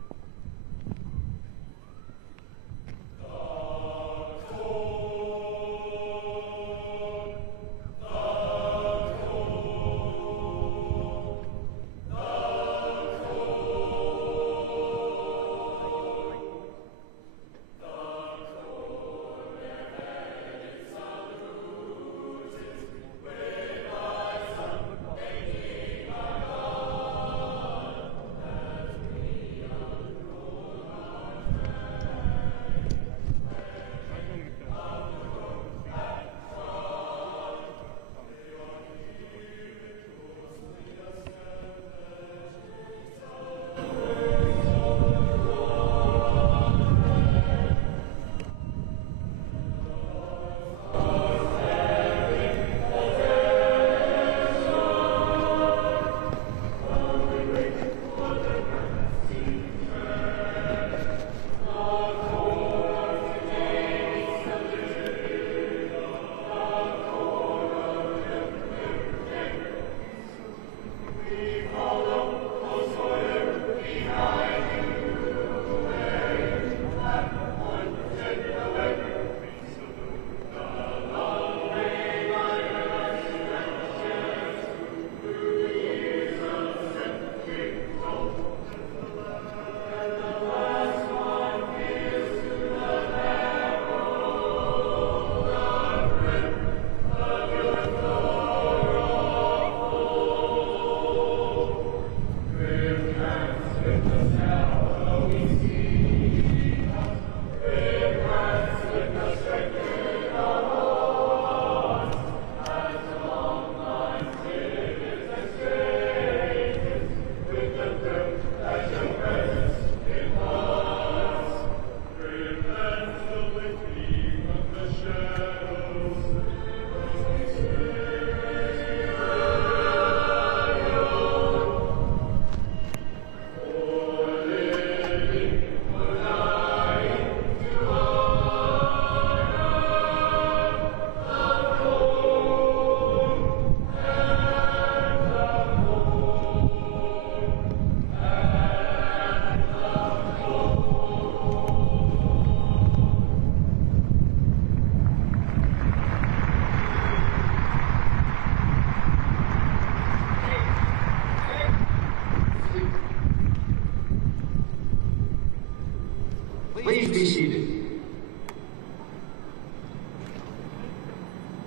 Please be seated.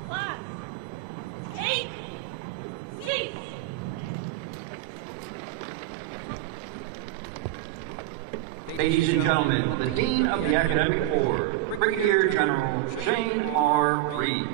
Class, take seats. Ladies and gentlemen, the Dean of the Academic Board, Brigadier General Shane R. Reeves.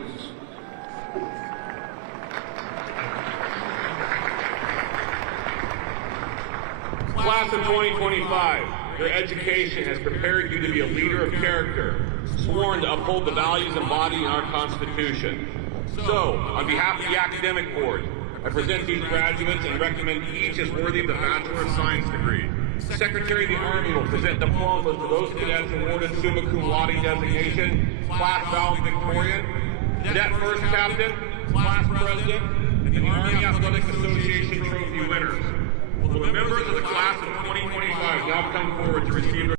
Class of 2025, your education has prepared you to be a leader of character, sworn to uphold the values embodied in our Constitution. So, on behalf of the Academic Board, I present these graduates and recommend each as worthy of the Bachelor of Science degree. Secretary of the Army will present diplomas to those cadets awarded summa cum laude designation, class valedictorian, cadet first captain, class president, and the Army Athletic Association trophy winners. Will the members of the class of 2025 now come forward to receive their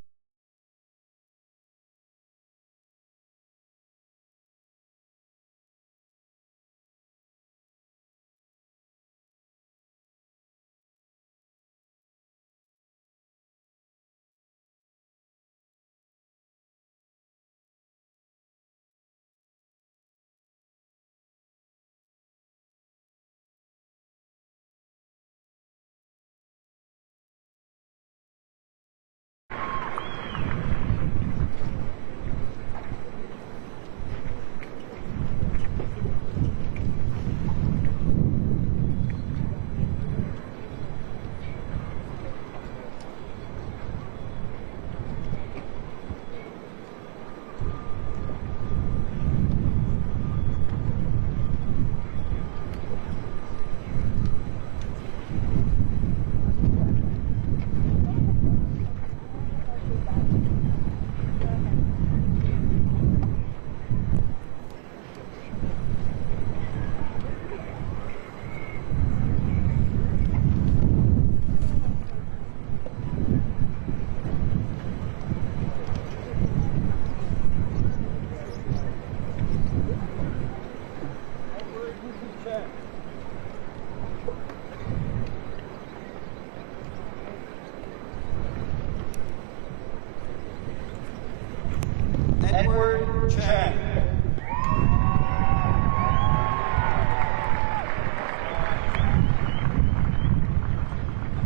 Chen.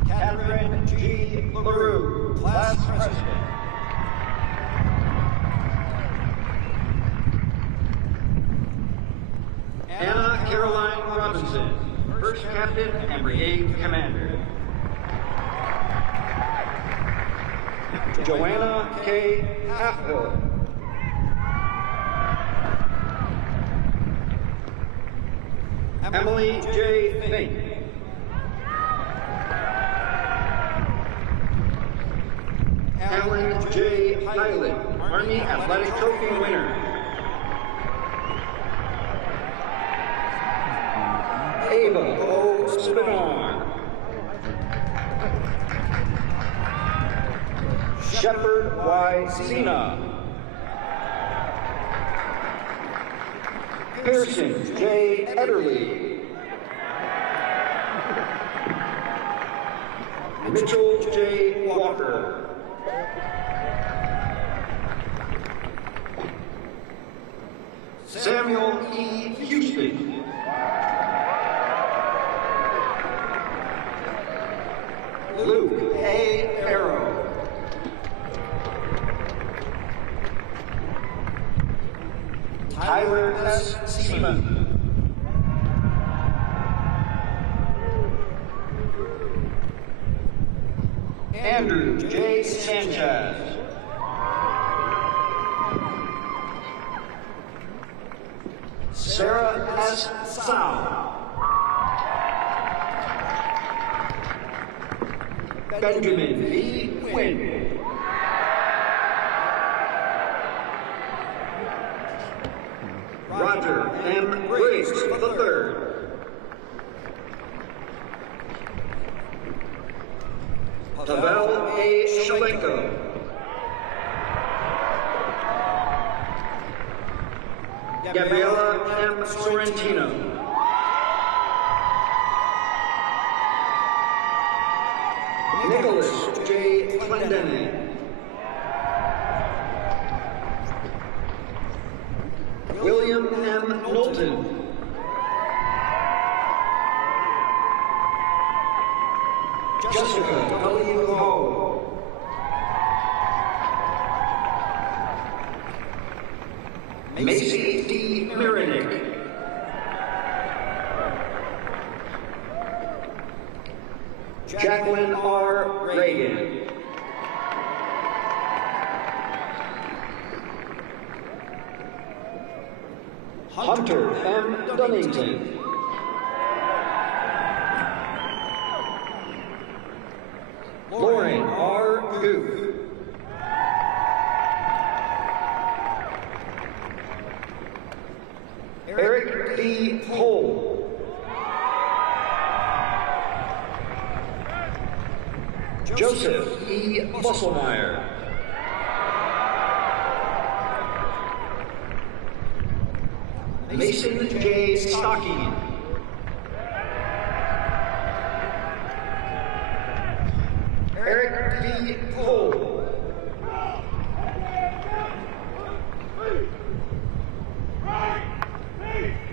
Catherine G. LaRue, Class President. Anna Caroline Robinson, First Captain and Brigade Commander. Joanna K. Halfhill. Emily J. Fink. Alan J. Pilot, Army Athletic Trophy winner. Ava O. Spinar. Shepard Y. Cena. Pearson J. Ederly. Mitchell J. Walker. Samuel E. Houston. Luke A. Arrow. Tyler S. Seaman. Andrew J. Sanchez. Sarah S. Sao. Benjamin V. Quinn. Roger M. Briggs III. Pavel A. Shalenko. Gabriela M. Sorrentino. Nicholas J. Clendenin. William M. Knowlton. Jessica W. Ho. Macy D. Marinick. Jacqueline R. Reagan. Hunter M. Dunnington. Lauren R. Goof. Eric D. Cole. Joseph E. Musselmeyer. Mason J. Stocking. Eric D. Cole.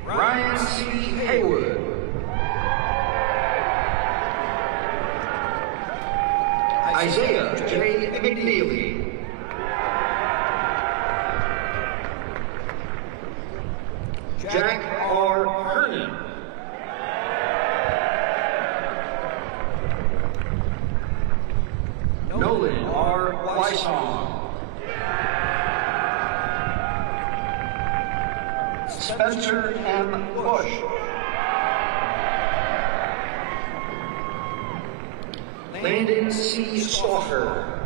Ryan C. Haywood. Isaiah J. McNeely. Jack R. Hernan. Nolan R. Weissong. Spencer M. Bush. Landon C. Stalker.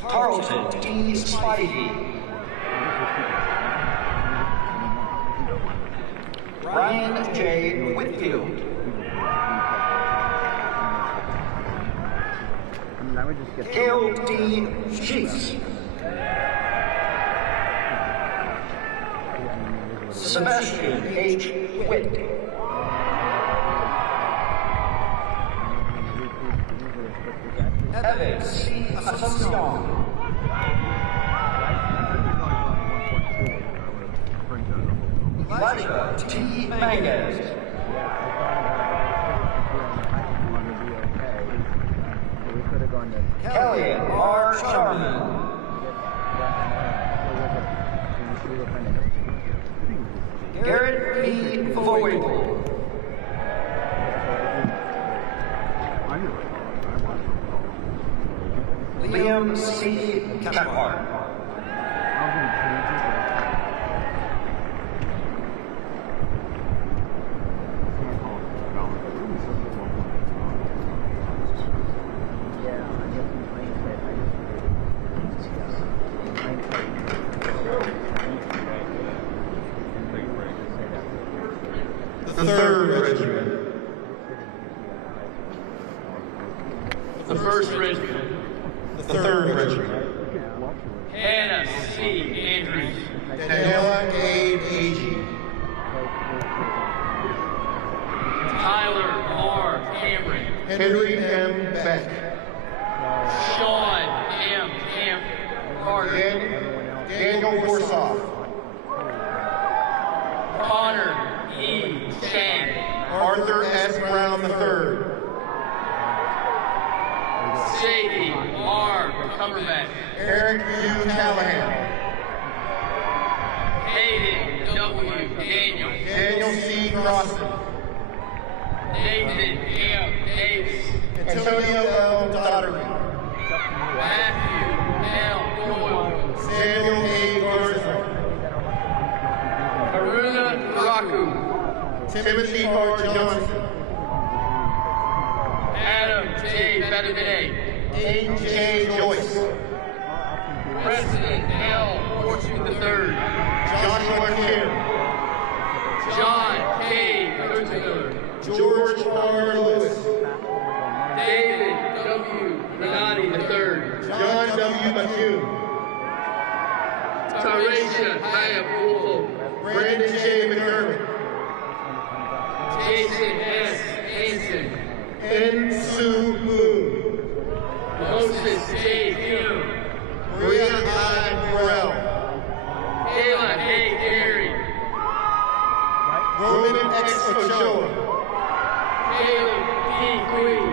Carlton D. Spivey. Ryan J. Whitfield. Gail D. Sheets. Sebastian H. Witt. Evan C. Asuncion. Elijah T. Manguez. Kelly R. Sharman. Garrett P. Voigel. Liam C. Kepler. The 3rd Regiment. The 1st Regiment. The 3rd Regiment. Hannah C. Andrews. Daniela A. Agee. Tyler R. Cameron. Henry M. Beck. Sean M. Carter. Daniel Borsoff. Connor E. Chang. Arthur S. Brown III. Sadie R. Cumberbatch. Eric U. Callahan. Hayden W. Daniel. Daniel C. Crossan. Nathan M. Davis. Antonio L. Daughtery. Matthew L. Doyle. Samuel A. Garza. Haruna Raku. Timothy R. Johnson. Adam J. Betabene. A.J. Joyce. President L. Fortune III. Joshua Kim. John K. Kurtzmiller. George R. Lewis. David W. Renati III. John W. McHugh. Tarisha Hayabullo. Brandon J. McDermott. Jason S. Hanson. N. Sue Moon. Moses J. Kim. Maria I. Burrell. Kayla A. Gary. Roman X. Ochoa. Caleb P. Queen.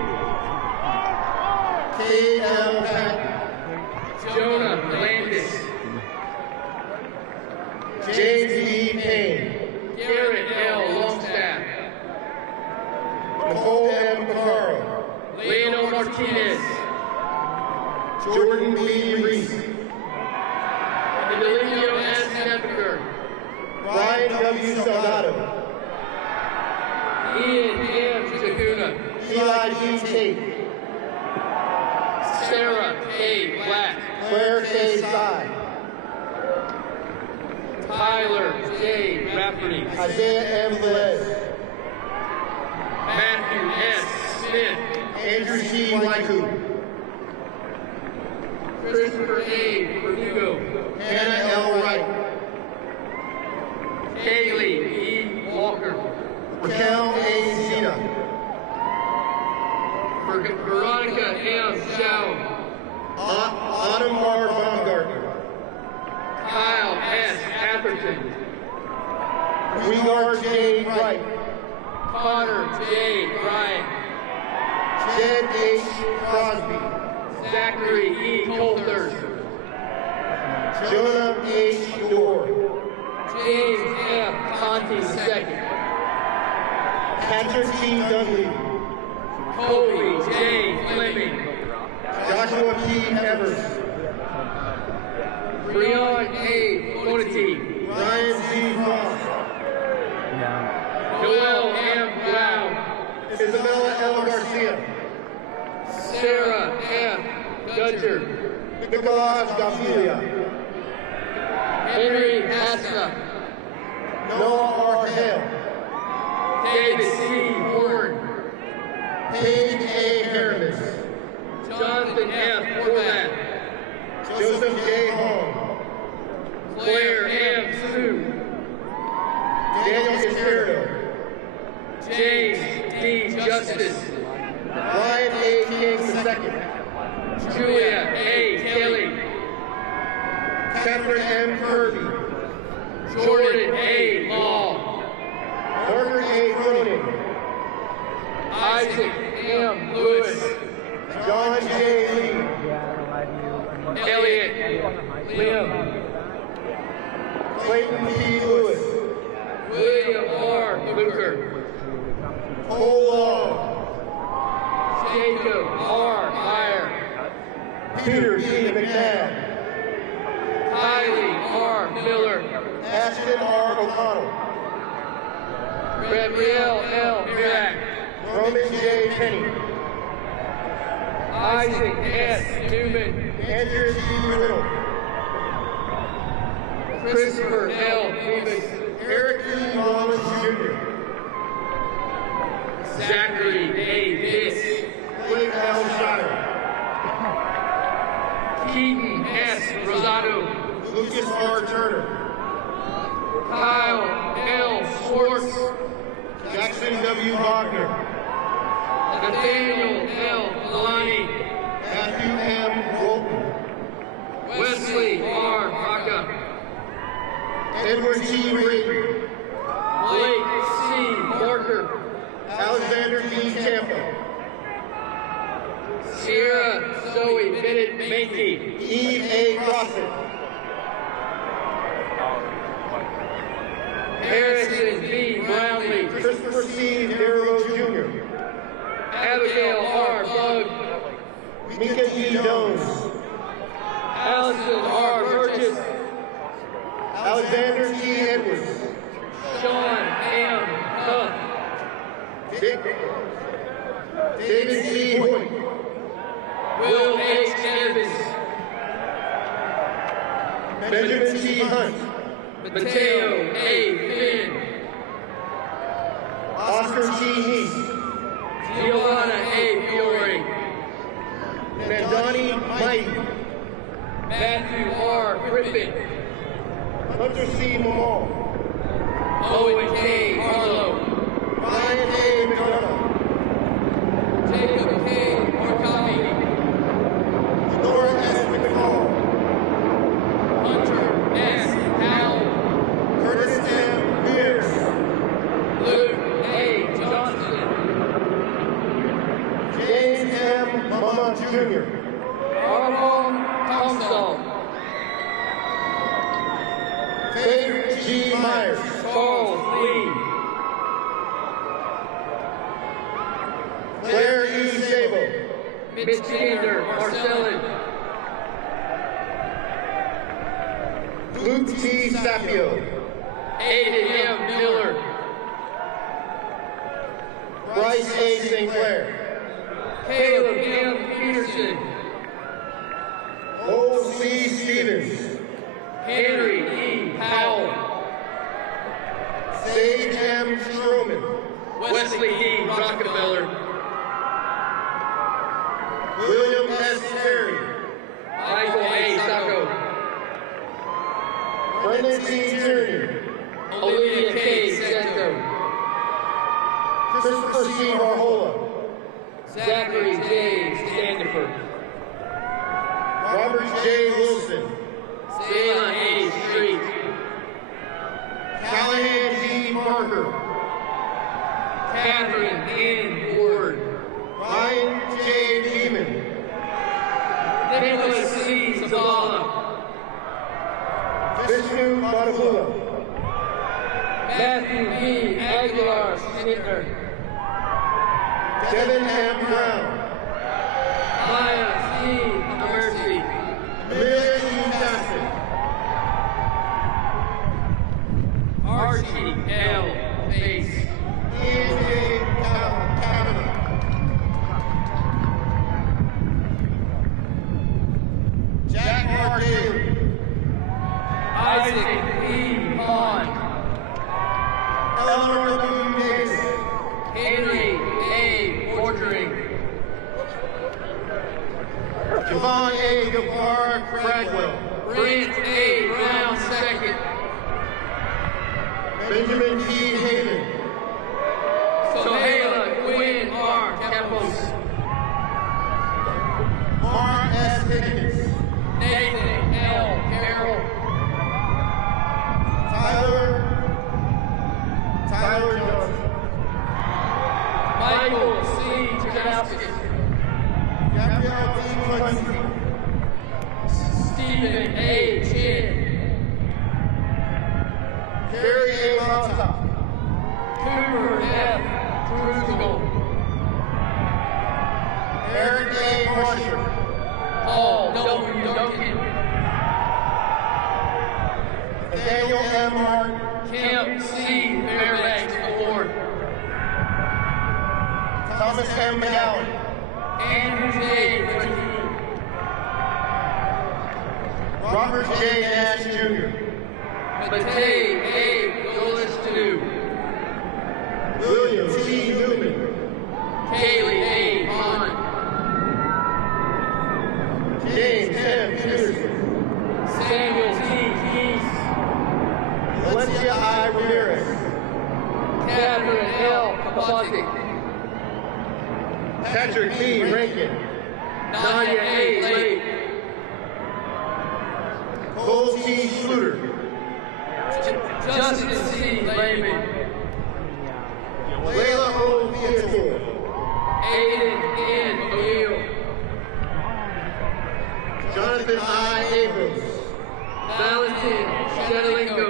K. L. Patton. Jonah Landis. James E. Payne. Garrett L. Longstaff. Nicole M. Picaro. Leonel Martinez. Jordan B. Reese. Adelio S. Nebeker. Brian W. Salgado. Ian M. Chakuna. Eli E. Tate. Sarah A. Black. Claire K. Sy. Tyler J. Rafferty. Isaiah M. Velez. Matthew S. Smith. Andrew C. Waiku. Christopher A. Verdugo. Hannah L. Wright. Kaylee E. Walker. Raquel A. Zeta. Veronica M. Shao. Autumn R. Baumgartner. Kyle S. Atherton. Regar J. Wright. Connor J. Bryant. Jed H. Crosby. Zachary E. Coulter. Jonah H. Dorr. James F. Conti II. Patrick T. Dunleavy. Colby J. Fleming. Joshua T. Evers. Breon A. Bonati. Ryan Z. Frost. Joel M. Brown. Isabella L. Garcia. Sarah F. Gudger. Nicolas Gavilia. Henry Hassa. Noah R. Hale. David C. Horn. Paige A. Haramis. Jonathan F. Horvath. Joseph J. Hall. Claire M. Sue. Daniel Castillo. James D. Justice. Ryan A. King II. Julia A. Kelly, Catherine M. Kirby, Jordan A. Law, Margaret A. Cronin, Isaac M. Lewis, John J. Lee, Elliot Liam, Clayton P. Lewis, William R. Luker, Cole Law, Jacob R. Meyer, Peter C. McNabb, Kylie R. Miller, Ashton R. O'Connell, Gabrielle L. Mirac, Roman J. Kenny, Isaac S. Newman, Andrew C. Riddle, Christopher L. Bemis, Eric E. Rollins Jr., Zachary A. Biss, Blake L. Shire, Keaton S. Rosado, Lucas R. Turner, Kyle L. Schwartz, Jackson W. Wagner, Nathaniel L. Malani, Matthew M. Walton, Wesley R. Baca, Edward T. Brayton, Blake C. Barker, Alexander D. Tampa, Sierra Zoe Bennett Mankey, Eve A. Crossett, Harrison B. Brownlee, Christopher C. Darrow Jr., Abigail R. Bug, Mika D. Jones, Allison R. Burgess, Alexander T. Edwards, Sean M. Huff, David C. Hoyt, Will H. Evans, Benjamin T. Hunt, Mateo A. Finn, Oscar T. Heath, Giovanna A. Fiore, Mandani Mighty, Matthew R. Griffin, Hunter C. Mamal, Owen K. Harlow, Ryan A. McDonough, Jacob K. Orkami, Nora S. McCall, Hunter S. Howell, Curtis M. Pierce, Luke A. Johnson, James M. Mama Jr., Armand Thompson, Faith G. Myers, Charles Lee, Claire E. Sabo, Mitch Kinder Marcellin, Luke T. Sapio, Aiden M. Miller, Bryce A. Sinclair, Caleb M. Peterson, O. C. Stevens, Henry E. Powell, Sage M. Stroman, Wesley D. Rockefeller, William S. Terry, Michael A. Sacco, Brendan T. Tierney, Olivia K. Santo, Christopher C. Varhola, Zachary J. Standifer, Robert J. Wilson, Zayla A. Street, Callahan D. Parker, Catherine N. Ward, Ryan J. Beeman, Nicholas C. Zavala, Vishnu Badabula, Matthew B. Aguilar Snitner, Devin M. Brown, Maya C. Mercy, Amelia E. Jackson, Archie L. Bates, Ian A. Kavanaugh, Jack R. Daly, Isaac E. Pond, Eleanor W. Davis, Henry A. Ordering, Javon A. Gavar Cragwell, Brent A. Brown II, Benjamin P. Hayden, Sohaila Quinn R. Campos, Higgins. Nathan L. Carroll. Tyler Johnson. Michael C. Jadowski. Gabrielle D. Quincy. Stephen A. Chin. Carrie A. Mata. Cooper F. Trugal. Eric A. Marshall. Paul W. Duncan. Nathaniel M. Martin. Camp C. Fairbanks Award. Thomas M. McGowan. Andrew J. Richardson. Robert J. Nash Jr. Matei A. Willis II. William T. Newman. Kaylee A. Bond. James M. Peterson. Samuel T. Keys. Valencia I. Ramirez. Catherine L. Kapati. Patrick B. Rankin. Nadia A. Lake. Cole T. Schluter. Justin C. Lehman. Layla O. Viator. Aiden N. O'Neill. Jonathan I. Abrams. Valentin Shedelingo.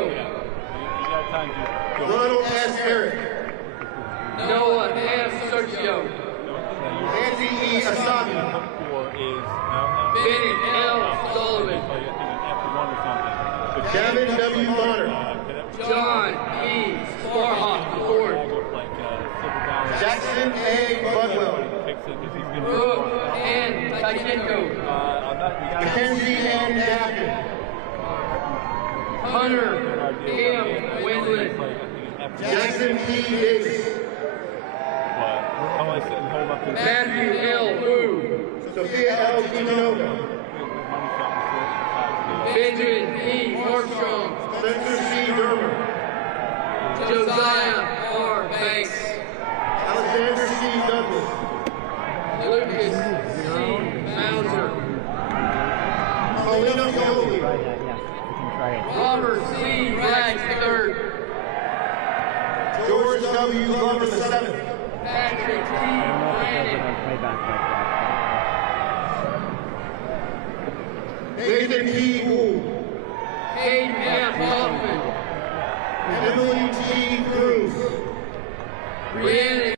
Ronald S. Herrick. Noah M. Sergio. Nancy E. Asabi. Bennett L. Sullivan. Gavin W. Bonner. John E. Sparhawk IV. Jackson A. Budwell. Brooke N. Takinko. Mackenzie N. Daffin. Hunter M. Wendland. Jackson P. Davis. Matthew L. Wu. Sophia L. Quinoga. Benjamin E. Armstrong. Spencer C. Dermer. Josiah R. Banks. Alexander C. Douglas. Lucas C. Mauser. Paulina Foley. Robert C. Rags III. George W. Glover VII. Patrick T. Brandon. Nathan P. Wool. Hayden F. Hoffman. Emily T. Cruz. Brianna